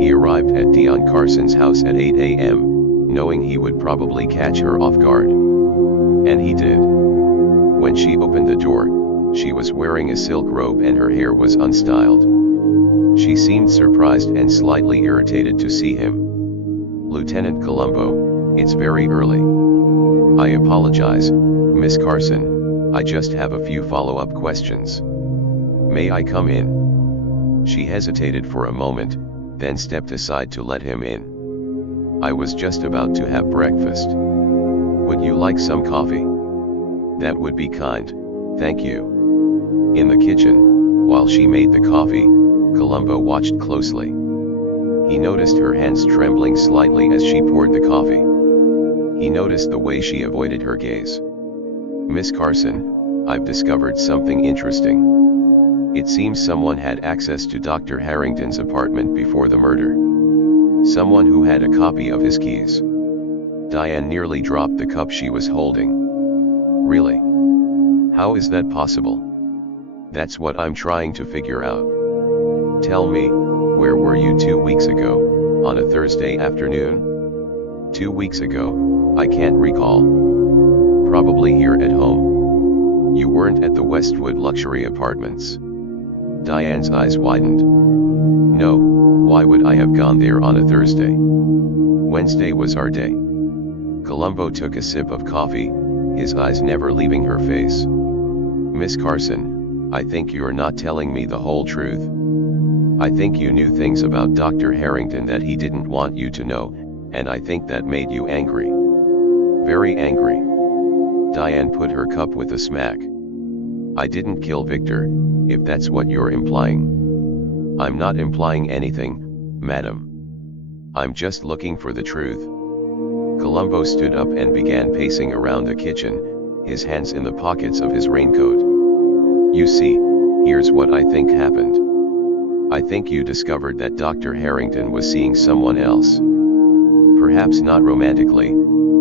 He arrived at Diane Carson's house at 8 a.m., knowing he would probably catch her off guard. And he did. When she opened the door, she was wearing a silk robe and her hair was unstyled. She seemed surprised and slightly irritated to see him. "Lieutenant Columbo, it's very early." "I apologize, Miss Carson, I just have a few follow-up questions. May I come in?" She hesitated for a moment, then stepped aside to let him in. "I was just about to have breakfast. Would you like some coffee?" "That would be kind, thank you." In the kitchen, while she made the coffee, Columbo watched closely. He noticed her hands trembling slightly as she poured the coffee. He noticed the way she avoided her gaze. "Miss Carson, I've discovered something interesting. It seems someone had access to Dr. Harrington's apartment before the murder. Someone who had a copy of his keys." Diane nearly dropped the cup she was holding. "Really? How is that possible?" "That's what I'm trying to figure out. Tell me, where were you 2 weeks ago, on a Thursday afternoon?" "2 weeks ago, I can't recall. Probably here at home." "You weren't at the Westwood luxury apartments?" Diane's eyes widened. "No, why would I have gone there on a Thursday? Wednesday was our day." Columbo took a sip of coffee, his eyes never leaving her face. Miss Carson, I think you're not telling me the whole truth. I think you knew things about Dr. Harrington that he didn't want you to know, and I think that made you angry. Very angry. Diane put her cup with a smack. I didn't kill Victor, if that's what you're implying. I'm not implying anything, madam. I'm just looking for the truth. Columbo stood up and began pacing around the kitchen, his hands in the pockets of his raincoat. You see, here's what I think happened. I think you discovered that Dr. Harrington was seeing someone else. Perhaps not romantically,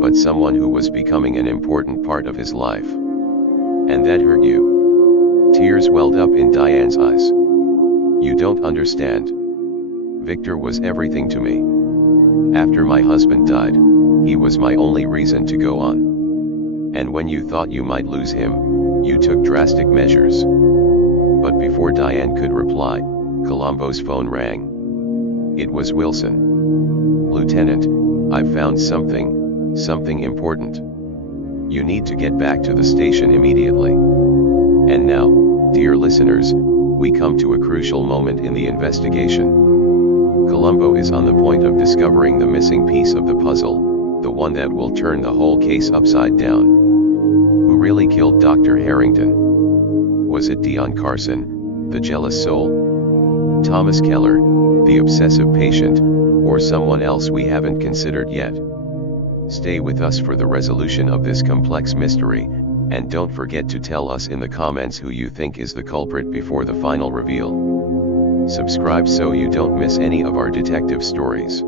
but someone who was becoming an important part of his life. And that hurt you. Tears welled up in Diane's eyes. You don't understand. Victor was everything to me. After my husband died, he was my only reason to go on. And when you thought you might lose him, you took drastic measures. But before Diane could reply, Columbo's phone rang. It was Wilson. Lieutenant, I've found something important. You need to get back to the station immediately. And now, dear listeners, we come to a crucial moment in the investigation. Columbo is on the point of discovering the missing piece of the puzzle, the one that will turn the whole case upside down. Who really killed Dr. Harrington? Was it Dion Carson, the jealous soul? Thomas Keller, the obsessive patient, or someone else we haven't considered yet? Stay with us for the resolution of this complex mystery, and don't forget to tell us in the comments who you think is the culprit before the final reveal. Subscribe so you don't miss any of our detective stories.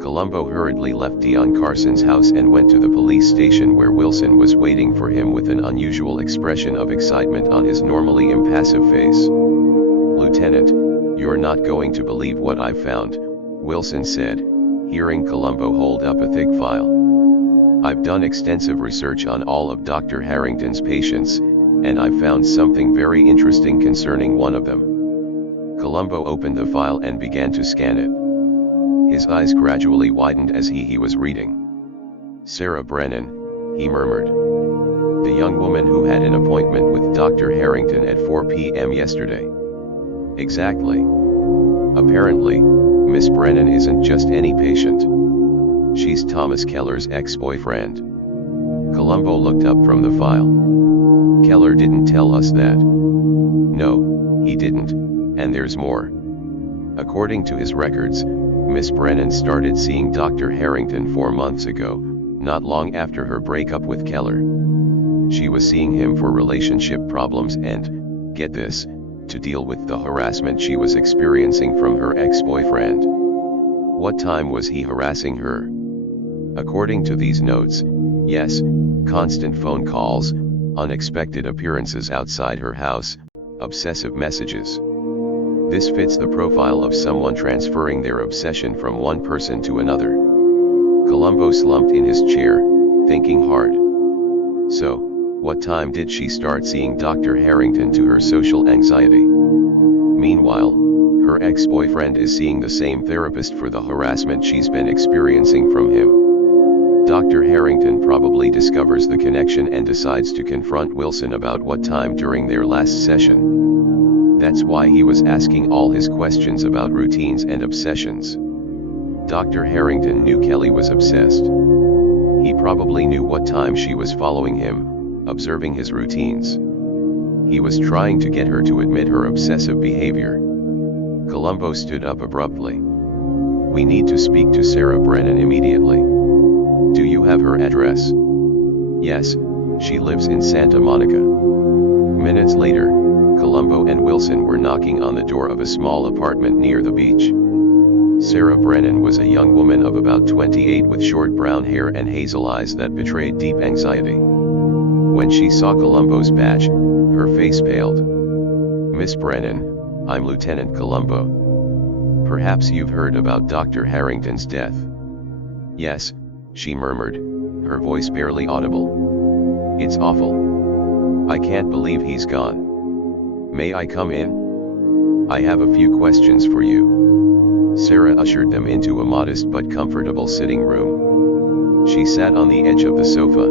Columbo hurriedly left Dion Carson's house and went to the police station where Wilson was waiting for him with an unusual expression of excitement on his normally impassive face. Lieutenant, you're not going to believe what I've found, Wilson said, hearing Columbo hold up a thick file. I've done extensive research on all of Dr. Harrington's patients, and I've found something very interesting concerning one of them. Columbo opened the file and began to scan it. His eyes gradually widened as he was reading. Sarah Brennan, he murmured. The young woman who had an appointment with Dr. Harrington at 4 p.m. yesterday. Exactly. Apparently, Miss Brennan isn't just any patient. She's Thomas Keller's ex-boyfriend. Columbo looked up from the file. Keller didn't tell us that. No, he didn't, and there's more. According to his records, Miss Brennan started seeing Dr. Harrington 4 months ago, not long after her breakup with Keller. She was seeing him for relationship problems and, get this, to deal with the harassment she was experiencing from her ex-boyfriend. What time was he harassing her? According to these notes, yes, constant phone calls, unexpected appearances outside her house, obsessive messages. This fits the profile of someone transferring their obsession from one person to another. Columbo slumped in his chair, thinking hard. So, what time did she start seeing Dr. Harrington to her social anxiety? Meanwhile, her ex-boyfriend is seeing the same therapist for the harassment she's been experiencing from him. Dr. Harrington probably discovers the connection and decides to confront Wilson about what time during their last session. That's why he was asking all his questions about routines and obsessions. Dr. Harrington knew Kelly was obsessed. He probably knew what time she was following him, observing his routines. He was trying to get her to admit her obsessive behavior. Columbo stood up abruptly. We need to speak to Sarah Brennan immediately. Do you have her address? Yes, she lives in Santa Monica. Minutes later, Columbo and Wilson were knocking on the door of a small apartment near the beach. Sarah Brennan was a young woman of about 28 with short brown hair and hazel eyes that betrayed deep anxiety. When she saw Columbo's badge, her face paled. Miss Brennan, I'm Lieutenant Columbo. Perhaps you've heard about Dr. Harrington's death. Yes, she murmured, her voice barely audible. It's awful. I can't believe he's gone. May I come in? I have a few questions for you. Sarah ushered them into a modest but comfortable sitting room. She sat on the edge of the sofa,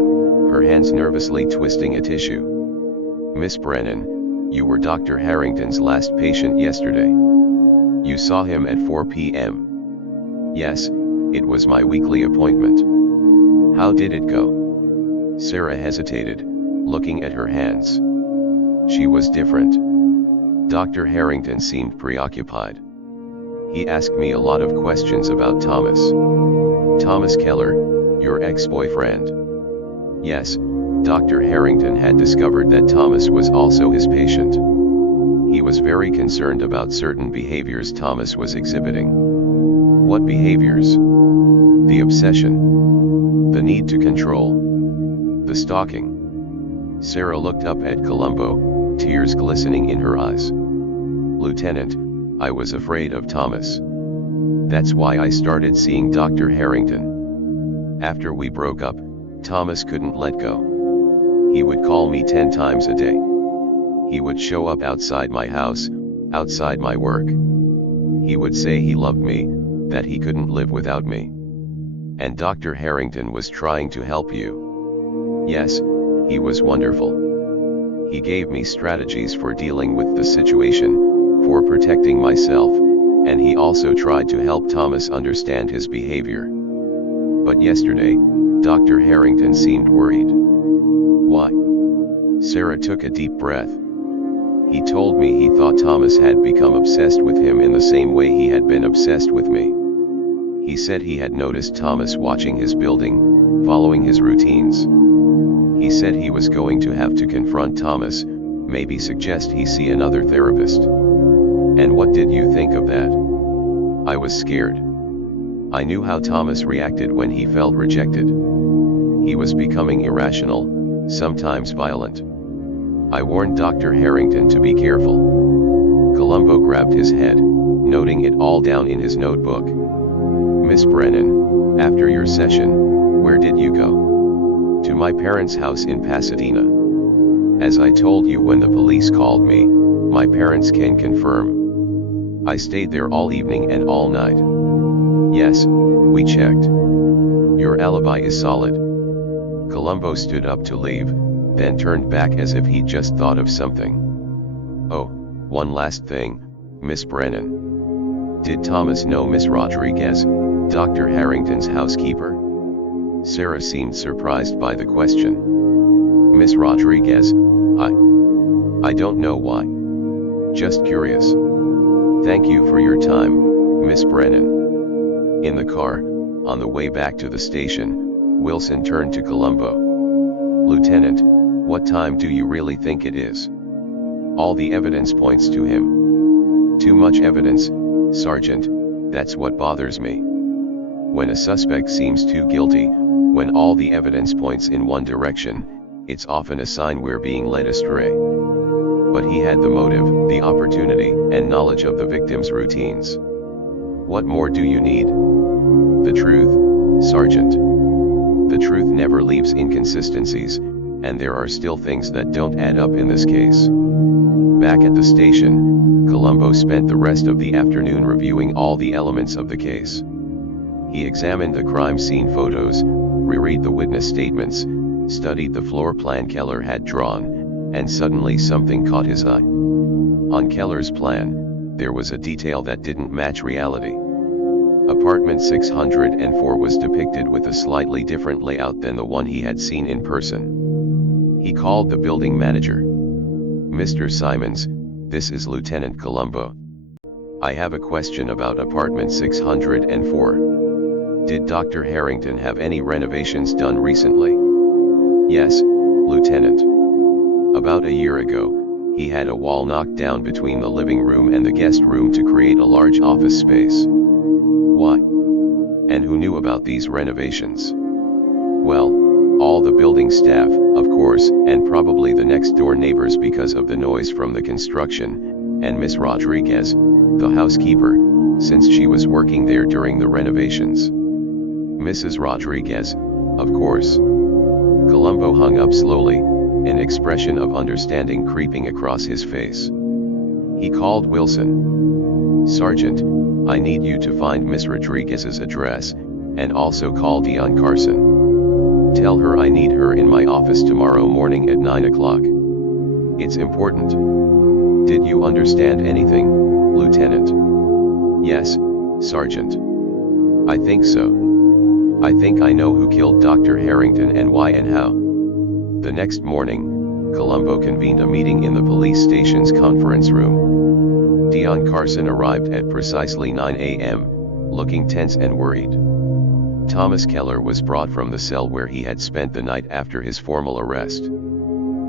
her hands nervously twisting a tissue. Miss Brennan, you were Dr. Harrington's last patient yesterday. You saw him at 4 p.m. Yes, it was my weekly appointment. How did it go? Sarah hesitated, looking at her hands. She was different. Dr. Harrington seemed preoccupied. He asked me a lot of questions about Thomas. Thomas Keller, your ex-boyfriend. Yes, Dr. Harrington had discovered that Thomas was also his patient. He was very concerned about certain behaviors Thomas was exhibiting. What behaviors? The obsession. The need to control. The stalking. Sarah looked up at Columbo, tears glistening in her eyes. Lieutenant, I was afraid of Thomas. That's why I started seeing Dr. Harrington. After we broke up, Thomas couldn't let go. He would call me 10 times a day. He would show up outside my house, outside my work. He would say he loved me, that he couldn't live without me. And Dr. Harrington was trying to help you. Yes, he was wonderful. He gave me strategies for dealing with the situation, for protecting myself, and he also tried to help Thomas understand his behavior. But yesterday, Dr. Harrington seemed worried. Why? Sarah took a deep breath. He told me he thought Thomas had become obsessed with him in the same way he had been obsessed with me. He said he had noticed Thomas watching his building, following his routines. He said he was going to have to confront Thomas, maybe suggest he see another therapist. And what did you think of that? I was scared. I knew how Thomas reacted when he felt rejected. He was becoming irrational, sometimes violent. I warned Dr. Harrington to be careful. Columbo grabbed his head, noting it all down in his notebook. Miss Brennan, after your session, where did you go? To my parents' house in Pasadena. As I told you when the police called me, my parents can confirm. I stayed there all evening and all night. Yes, we checked. Your alibi is solid. Columbo stood up to leave, then turned back as if he'd just thought of something. Oh, one last thing, Miss Brennan. Did Thomas know Miss Rodriguez, Dr. Harrington's housekeeper? Sarah seemed surprised by the question. Miss Rodriguez, I don't know why. Just curious. Thank you for your time, Miss Brennan. In the car, on the way back to the station, Wilson turned to Columbo. Lieutenant, what time do you really think it is? All the evidence points to him. Too much evidence, Sergeant, that's what bothers me. When a suspect seems too guilty, when all the evidence points in one direction, it's often a sign we're being led astray. But he had the motive, the opportunity, and knowledge of the victim's routines. What more do you need? The truth, Sergeant. The truth never leaves inconsistencies, and there are still things that don't add up in this case. Back at the station, Columbo spent the rest of the afternoon reviewing all the elements of the case. He examined the crime scene photos, reread the witness statements, studied the floor plan Keller had drawn, and suddenly something caught his eye. On Keller's plan, there was a detail that didn't match reality. Apartment 604 was depicted with a slightly different layout than the one he had seen in person. He called the building manager. Mr. Simons, this is Lieutenant Columbo. I have a question about apartment 604. Did Dr. Harrington have any renovations done recently? Yes, Lieutenant. About a year ago, he had a wall knocked down between the living room and the guest room to create a large office space. Why? And who knew about these renovations? Well, all the building staff, of course, and probably the next door neighbors because of the noise from the construction, and Miss Rodriguez, the housekeeper, since she was working there during the renovations. Mrs. Rodriguez, of course. Columbo hung up slowly, an expression of understanding creeping across his face. He called Wilson. Sergeant, I need you to find Miss Rodriguez's address, and also call Dion Carson. Tell her I need her in my office tomorrow morning at 9 o'clock. It's important. Did you understand anything, Lieutenant? Yes, Sergeant. I think so. I think I know who killed Dr. Harrington and why and how. The next morning, Columbo convened a meeting in the police station's conference room. Dion Carson arrived at precisely 9 a.m., looking tense and worried. Thomas Keller was brought from the cell where he had spent the night after his formal arrest.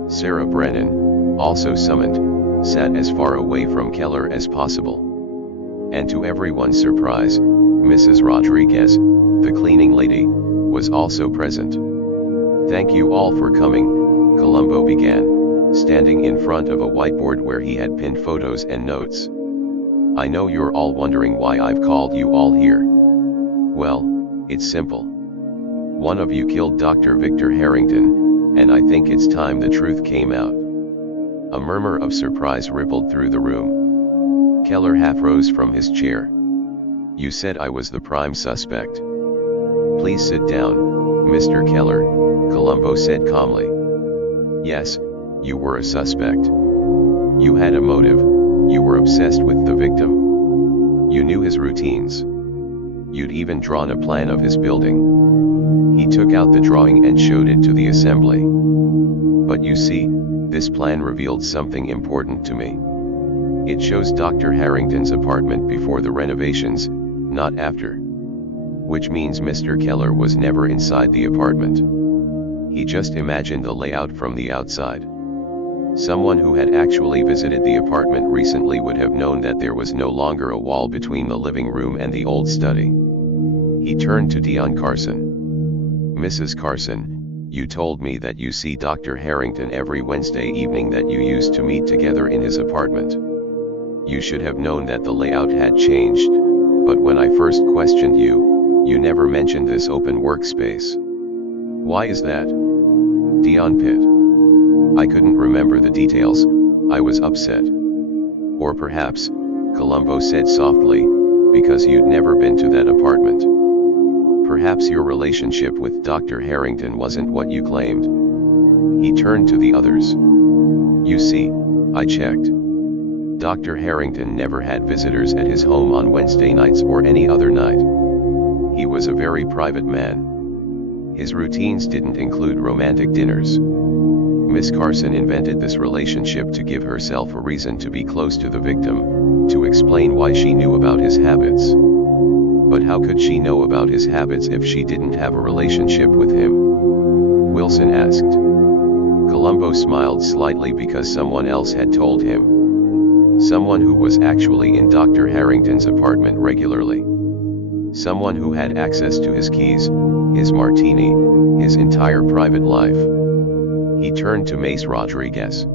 Sarah Brennan, also summoned, sat as far away from Keller as possible. And to everyone's surprise, Mrs. Rodriguez, the cleaning lady, was also present. "Thank you all for coming," Columbo began, standing in front of a whiteboard where he had pinned photos and notes. "I know you're all wondering why I've called you all here. Well, it's simple. One of you killed Dr. Victor Harrington, and I think it's time the truth came out." A murmur of surprise rippled through the room. Keller half rose from his chair. "You said I was the prime suspect." "Please sit down, Mr. Keller," Columbo said calmly. "Yes, you were a suspect. You had a motive, you were obsessed with the victim. You knew his routines. You'd even drawn a plan of his building." He took out the drawing and showed it to the assembly. "But you see, this plan revealed something important to me. It shows Dr. Harrington's apartment before the renovations, not after. Which means Mr. Keller was never inside the apartment. He just imagined the layout from the outside. Someone who had actually visited the apartment recently would have known that there was no longer a wall between the living room and the old study." He turned to Dion Carson. "Mrs. Carson, you told me that you see Dr. Harrington every Wednesday evening, that you used to meet together in his apartment. You should have known that the layout had changed, but when I first questioned you, you never mentioned this open workspace. Why is that?" Dion pit. "I couldn't remember the details, I was upset. Or perhaps," Columbo said softly, "because you'd never been to that apartment. Perhaps your relationship with Dr. Harrington wasn't what you claimed." He turned to the others. "You see, I checked. Dr. Harrington never had visitors at his home on Wednesday nights or any other night. He was a very private man. His routines didn't include romantic dinners. Miss Carson invented this relationship to give herself a reason to be close to the victim, to explain why she knew about his habits. But how could she know about his habits if she didn't have a relationship with him?" Wilson asked. Columbo smiled slightly because someone else had told him. Someone who was actually in Dr. Harrington's apartment regularly. Someone who had access to his keys, his martini, his entire private life. He turned to Mace Rodriguez.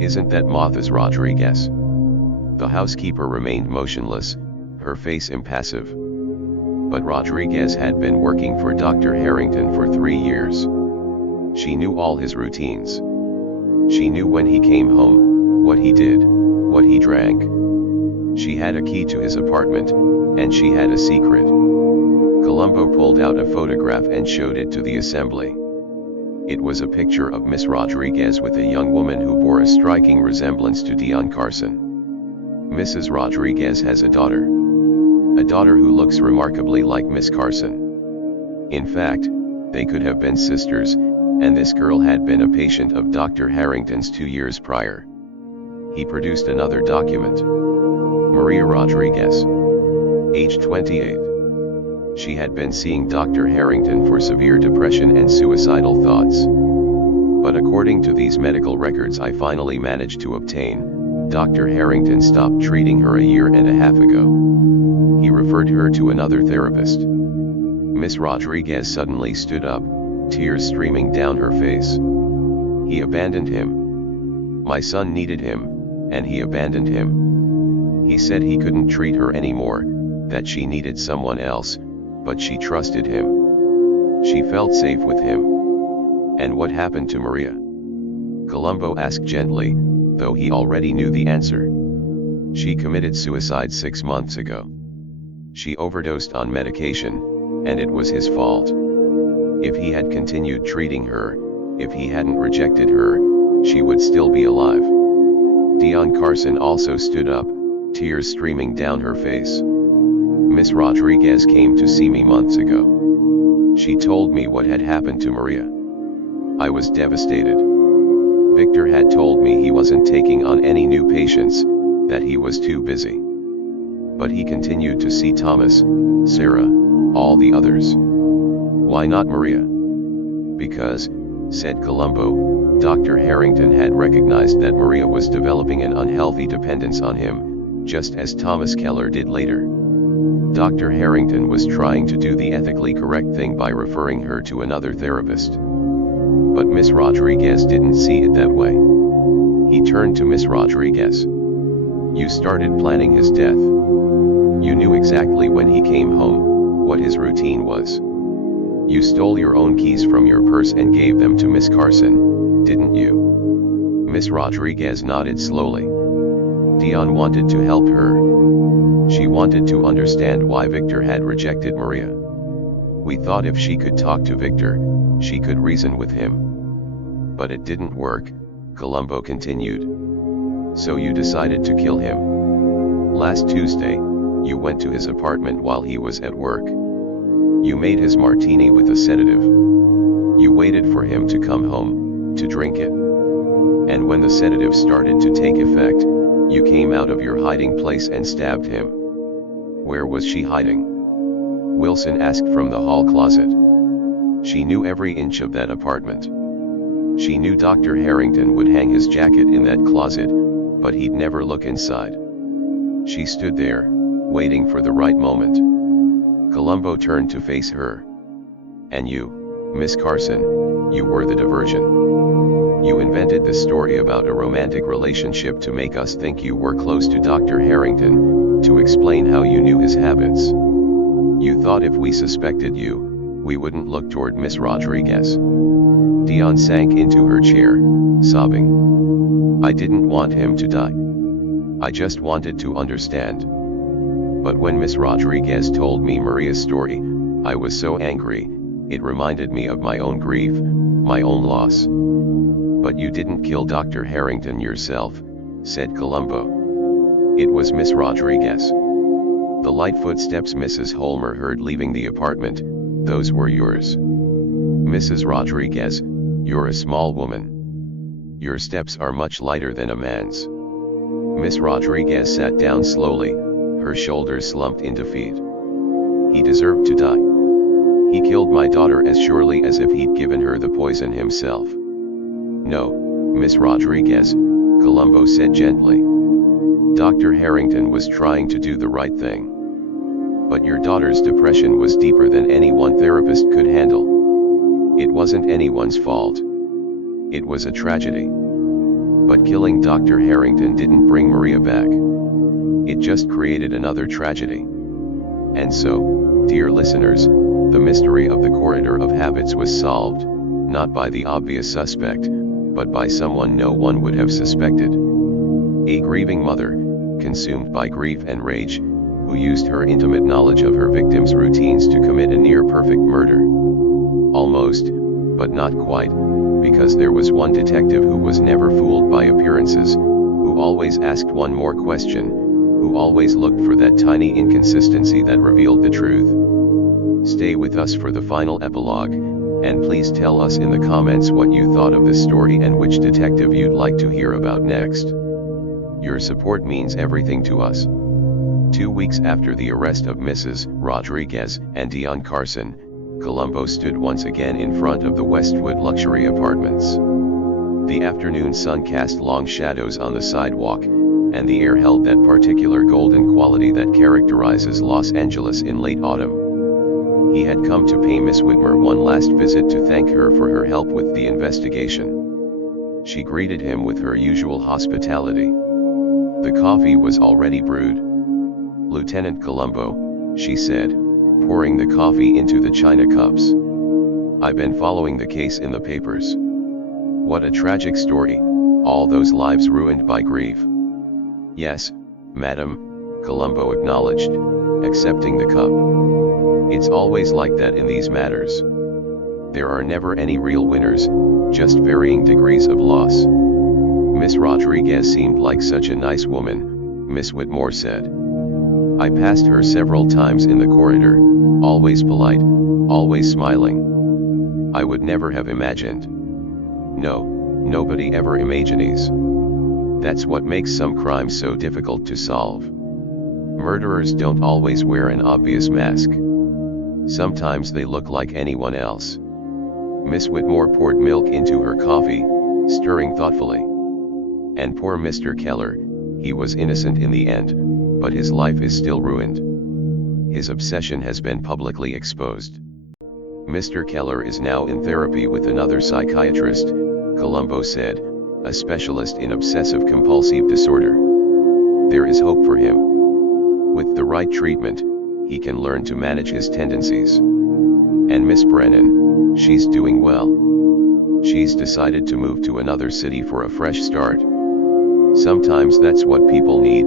"Isn't that Martha's Rodriguez?" The housekeeper remained motionless, her face impassive. But Rodriguez had been working for Dr. Harrington for 3 years. She knew all his routines. She knew when he came home, what he did, what he drank. She had a key to his apartment, and she had a secret. Columbo pulled out a photograph and showed it to the assembly. It was a picture of Miss Rodriguez with a young woman who bore a striking resemblance to Dion Carson. Mrs. Rodriguez has a daughter. A daughter who looks remarkably like Miss Carson. In fact, they could have been sisters, and this girl had been a patient of Dr. Harrington's 2 years prior. He produced another document. Maria Rodriguez. Age 28. She had been seeing Dr. Harrington for severe depression and suicidal thoughts. But according to these medical records I finally managed to obtain, Dr. Harrington stopped treating her a year and a half ago. He referred her to another therapist. Miss Rodriguez suddenly stood up, tears streaming down her face. He abandoned him. My son needed him, and he abandoned him. He said he couldn't treat her anymore, that she needed someone else, but she trusted him. She felt safe with him. And what happened to Maria? Columbo asked gently, though he already knew the answer. She committed suicide 6 months ago. She overdosed on medication, and it was his fault. If he had continued treating her, if he hadn't rejected her, she would still be alive. Dion Carson also stood up, tears streaming down her face. Miss Rodriguez came to see me months ago. She told me what had happened to Maria. I was devastated. Victor had told me he wasn't taking on any new patients, that he was too busy. But he continued to see Thomas, Sarah, all the others. Why not Maria? Because, said Columbo, Dr. Harrington had recognized that Maria was developing an unhealthy dependence on him, just as Thomas Keller did later. Dr. Harrington was trying to do the ethically correct thing by referring her to another therapist. But Miss Rodriguez didn't see it that way. He turned to Miss Rodriguez. You started planning his death. You knew exactly when he came home, what his routine was. You stole your own keys from your purse and gave them to Miss Carson, didn't you? Miss Rodriguez nodded slowly. Dion wanted to help her. She wanted to understand why Victor had rejected Maria. We thought if she could talk to Victor, she could reason with him. But it didn't work, Columbo continued. So you decided to kill him. Last Tuesday, you went to his apartment while he was at work. You made his martini with a sedative. You waited for him to come home, to drink it. And when the sedative started to take effect, you came out of your hiding place and stabbed him. Where was she hiding? Wilson asked from the hall closet. She knew every inch of that apartment. She knew Dr. Harrington would hang his jacket in that closet, but he'd never look inside. She stood there, waiting for the right moment. Columbo turned to face her. And you, Miss Carson, you were the diversion. You invented this story about a romantic relationship to make us think you were close to Dr. Harrington, to explain how you knew his habits. You thought if we suspected you, we wouldn't look toward Miss Rodriguez. Dion sank into her chair, sobbing. I didn't want him to die. I just wanted to understand. But when Miss Rodriguez told me Maria's story, I was so angry, it reminded me of my own grief, my own loss. But you didn't kill Dr. Harrington yourself, said Columbo. It was Miss Rodriguez. The light footsteps Mrs. Holmer heard leaving the apartment, those were yours. Mrs. Rodriguez, you're a small woman. Your steps are much lighter than a man's. Miss Rodriguez sat down slowly, her shoulders slumped in defeat. He deserved to die. He killed my daughter as surely as if he'd given her the poison himself. No, Miss Rodriguez, Columbo said gently. Dr. Harrington was trying to do the right thing. But your daughter's depression was deeper than any one therapist could handle. It wasn't anyone's fault. It was a tragedy. But killing Dr. Harrington didn't bring Maria back. It just created another tragedy. And so, dear listeners, the mystery of the corridor of habits was solved, not by the obvious suspect, but by someone no one would have suspected. A grieving mother, consumed by grief and rage, who used her intimate knowledge of her victim's routines to commit a near-perfect murder. Almost, but not quite, because there was one detective who was never fooled by appearances, who always asked one more question, who always looked for that tiny inconsistency that revealed the truth. Stay with us for the final epilogue, and please tell us in the comments what you thought of this story and which detective you'd like to hear about next. Your support means everything to us. 2 weeks after the arrest of Mrs. Rodriguez and Dion Carson, Columbo stood once again in front of the Westwood luxury apartments. The afternoon sun cast long shadows on the sidewalk, and the air held that particular golden quality that characterizes Los Angeles in late autumn. He had come to pay Miss Whitmer one last visit to thank her for her help with the investigation. She greeted him with her usual hospitality. The coffee was already brewed. Lieutenant Columbo, she said, pouring the coffee into the china cups. I've been following the case in the papers. What a tragic story, all those lives ruined by grief. Yes, madam, Columbo acknowledged, accepting the cup. It's always like that in these matters. There are never any real winners, just varying degrees of loss. Miss Rodriguez seemed like such a nice woman, Miss Whitmore said. I passed her several times in the corridor, always polite, always smiling. I would never have imagined. No, nobody ever imagines. That's what makes some crimes so difficult to solve. Murderers don't always wear an obvious mask. Sometimes they look like anyone else. Miss Whitmore poured milk into her coffee, stirring thoughtfully. And poor Mr. Keller, he was innocent in the end, but his life is still ruined. His obsession has been publicly exposed. Mr. Keller is now in therapy with another psychiatrist, Columbo said, a specialist in obsessive-compulsive disorder. There is hope for him. With the right treatment, he can learn to manage his tendencies. And Miss Brennan, she's doing well. She's decided to move to another city for a fresh start. Sometimes that's what people need.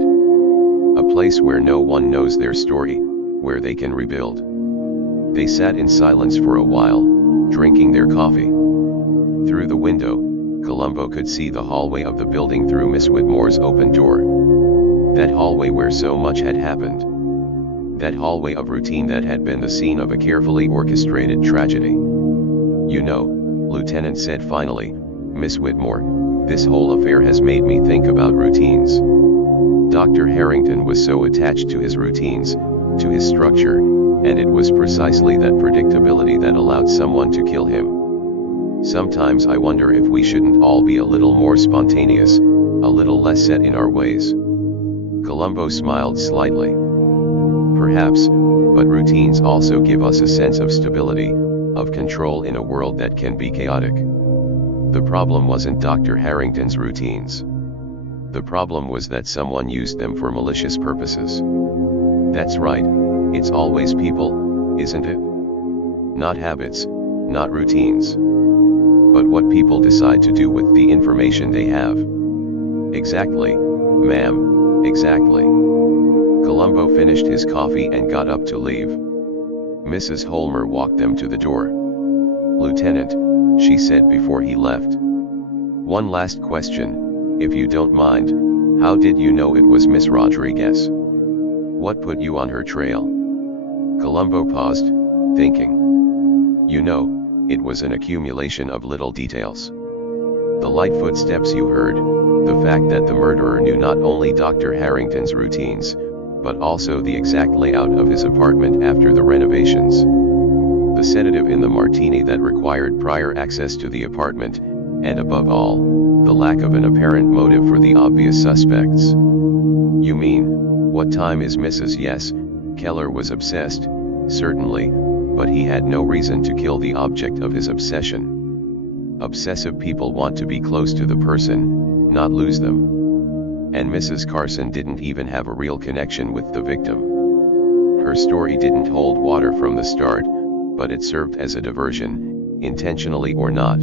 A place where no one knows their story, where they can rebuild. They sat in silence for a while, drinking their coffee. Through the window, Columbo could see the hallway of the building through Miss Whitmore's open door. That hallway where so much had happened. That hallway of routine that had been the scene of a carefully orchestrated tragedy. You know, Lieutenant said finally, Miss Whitmore, this whole affair has made me think about routines. Dr. Harrington was so attached to his routines, to his structure, and it was precisely that predictability that allowed someone to kill him. Sometimes I wonder if we shouldn't all be a little more spontaneous, a little less set in our ways. Columbo smiled slightly. Perhaps, but routines also give us a sense of stability, of control in a world that can be chaotic. The problem wasn't Dr. Harrington's routines. The problem was that someone used them for malicious purposes. That's right, it's always people, isn't it? Not habits, not routines. But what people decide to do with the information they have. Exactly, ma'am, exactly. Columbo finished his coffee and got up to leave. Mrs. Holmer walked them to the door. Lieutenant, she said before he left. One last question, if you don't mind, how did you know it was Miss Rodriguez? What put you on her trail? Columbo paused, thinking. You know, it was an accumulation of little details. The light footsteps you heard, the fact that the murderer knew not only Dr. Harrington's routines, but also the exact layout of his apartment after the renovations. The sedative in the martini that required prior access to the apartment, and above all, the lack of an apparent motive for the obvious suspects. You mean, what time is Mrs. Yes, Keller was obsessed, certainly, but he had no reason to kill the object of his obsession. Obsessive people want to be close to the person, not lose them. And Mrs. Carson didn't even have a real connection with the victim. Her story didn't hold water from the start, but it served as a diversion, intentionally or not.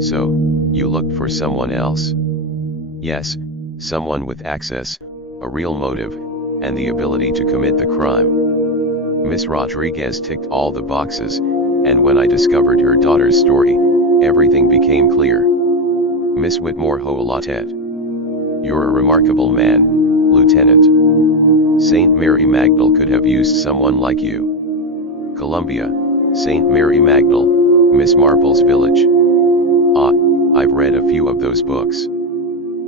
So, you looked for someone else? Yes, someone with access, a real motive, and the ability to commit the crime. Miss Rodriguez ticked all the boxes, and when I discovered her daughter's story, everything became clear. Miss Whitmore Holatet. You're a remarkable man, Lieutenant. St. Mary Magdal could have used someone like you. Columbia, St. Mary Magdal, Miss Marple's village. Ah, I've read a few of those books.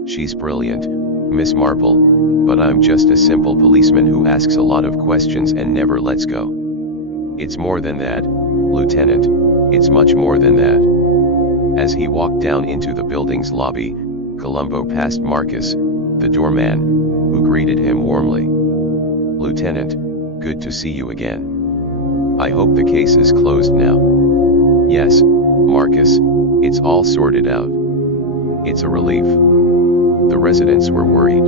She's brilliant, Miss Marple, but I'm just a simple policeman who asks a lot of questions and never lets go. It's more than that, Lieutenant, it's much more than that. As he walked down into the building's lobby, Columbo passed Marcus, the doorman, who greeted him warmly. Lieutenant, good to see you again. I hope the case is closed now. Yes, Marcus, it's all sorted out. It's a relief. The residents were worried.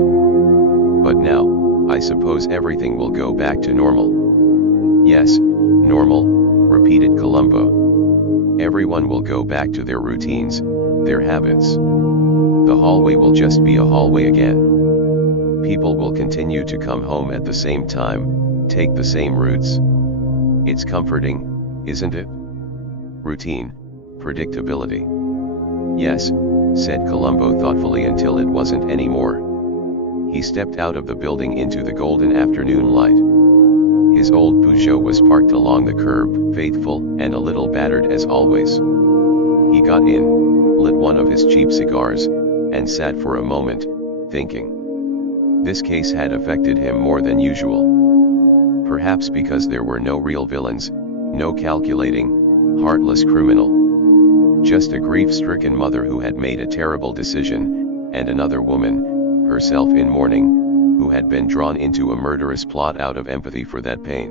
But now, I suppose everything will go back to normal. Yes, normal, repeated Columbo. Everyone will go back to their routines, their habits. The hallway will just be a hallway again. People will continue to come home at the same time, take the same routes. It's comforting, isn't it? Routine, predictability. Yes, said Columbo thoughtfully until it wasn't anymore. He stepped out of the building into the golden afternoon light. His old Peugeot was parked along the curb, faithful and a little battered as always. He got in, lit one of his cheap cigars, and sat for a moment, thinking. This case had affected him more than usual. Perhaps because there were no real villains, no calculating, heartless criminal. Just a grief-stricken mother who had made a terrible decision, and another woman, herself in mourning, who had been drawn into a murderous plot out of empathy for that pain.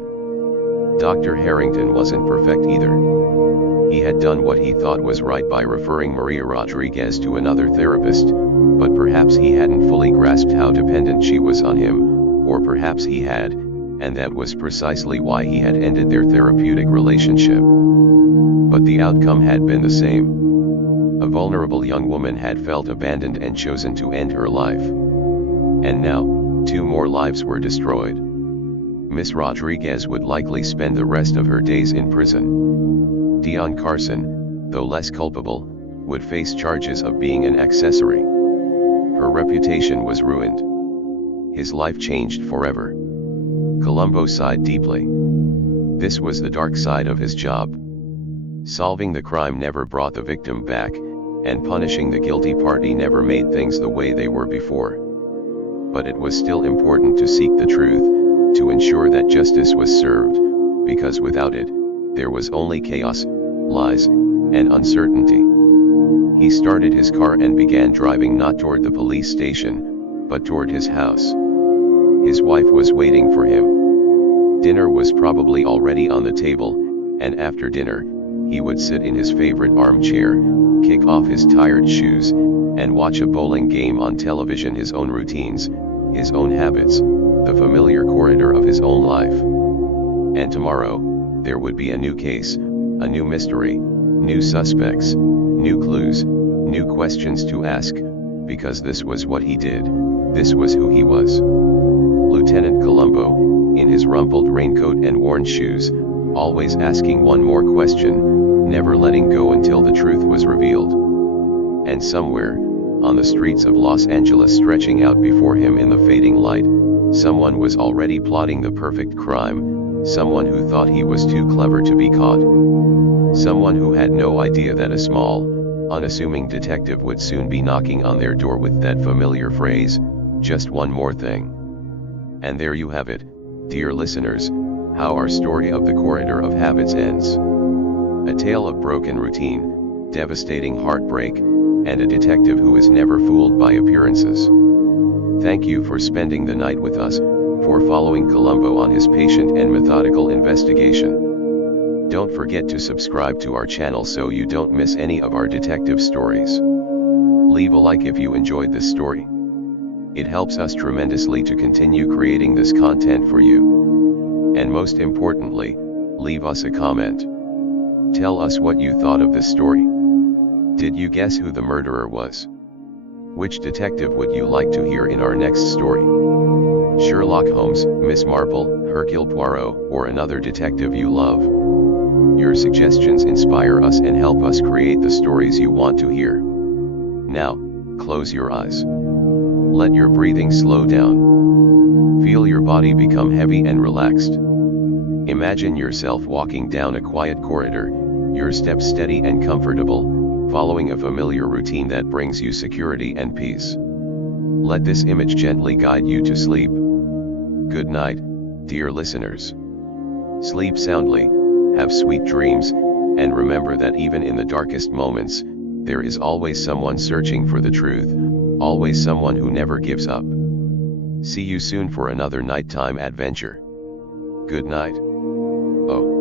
Dr. Harrington wasn't perfect either. He had done what he thought was right by referring Maria Rodriguez to another therapist, but perhaps he hadn't fully grasped how dependent she was on him, or perhaps he had, and that was precisely why he had ended their therapeutic relationship. But the outcome had been the same. A vulnerable young woman had felt abandoned and chosen to end her life. And now, 2 more lives were destroyed. Miss Rodriguez would likely spend the rest of her days in prison. Dion Carson, though less culpable, would face charges of being an accessory. Her reputation was ruined. His life changed forever. Columbo sighed deeply. This was the dark side of his job. Solving the crime never brought the victim back, and punishing the guilty party never made things the way they were before. But it was still important to seek the truth, to ensure that justice was served, because without it, there was only chaos, lies, and uncertainty. He started his car and began driving not toward the police station, but toward his house. His wife was waiting for him. Dinner was probably already on the table, and after dinner, he would sit in his favorite armchair, kick off his tired shoes, and watch a bowling game on television. His own routines, his own habits, the familiar corridor of his own life. And tomorrow, there would be a new case, a new mystery, new suspects, new clues, new questions to ask, because this was what he did, this was who he was. Lieutenant Columbo, in his rumpled raincoat and worn shoes, always asking one more question, never letting go until the truth was revealed. And somewhere, on the streets of Los Angeles stretching out before him in the fading light, someone was already plotting the perfect crime, someone who thought he was too clever to be caught. Someone who had no idea that a small, unassuming detective would soon be knocking on their door with that familiar phrase, just one more thing. And there you have it, dear listeners, how our story of the corridor of habits ends. A tale of broken routine, devastating heartbreak, and a detective who is never fooled by appearances. Thank you for spending the night with us, for following Columbo on his patient and methodical investigation. Don't forget to subscribe to our channel so you don't miss any of our detective stories. Leave a like if you enjoyed this story. It helps us tremendously to continue creating this content for you. And most importantly, leave us a comment. Tell us what you thought of this story. Did you guess who the murderer was? Which detective would you like to hear in our next story? Sherlock Holmes, Miss Marple, Hercule Poirot, or another detective you love? Your suggestions inspire us and help us create the stories you want to hear. Now, close your eyes. Let your breathing slow down. Feel your body become heavy and relaxed. Imagine yourself walking down a quiet corridor, your steps steady and comfortable, following a familiar routine that brings you security and peace. Let this image gently guide you to sleep. Good night, dear listeners. Sleep soundly, have sweet dreams, and remember that even in the darkest moments, there is always someone searching for the truth, always someone who never gives up. See you soon for another nighttime adventure. Good night. Oh.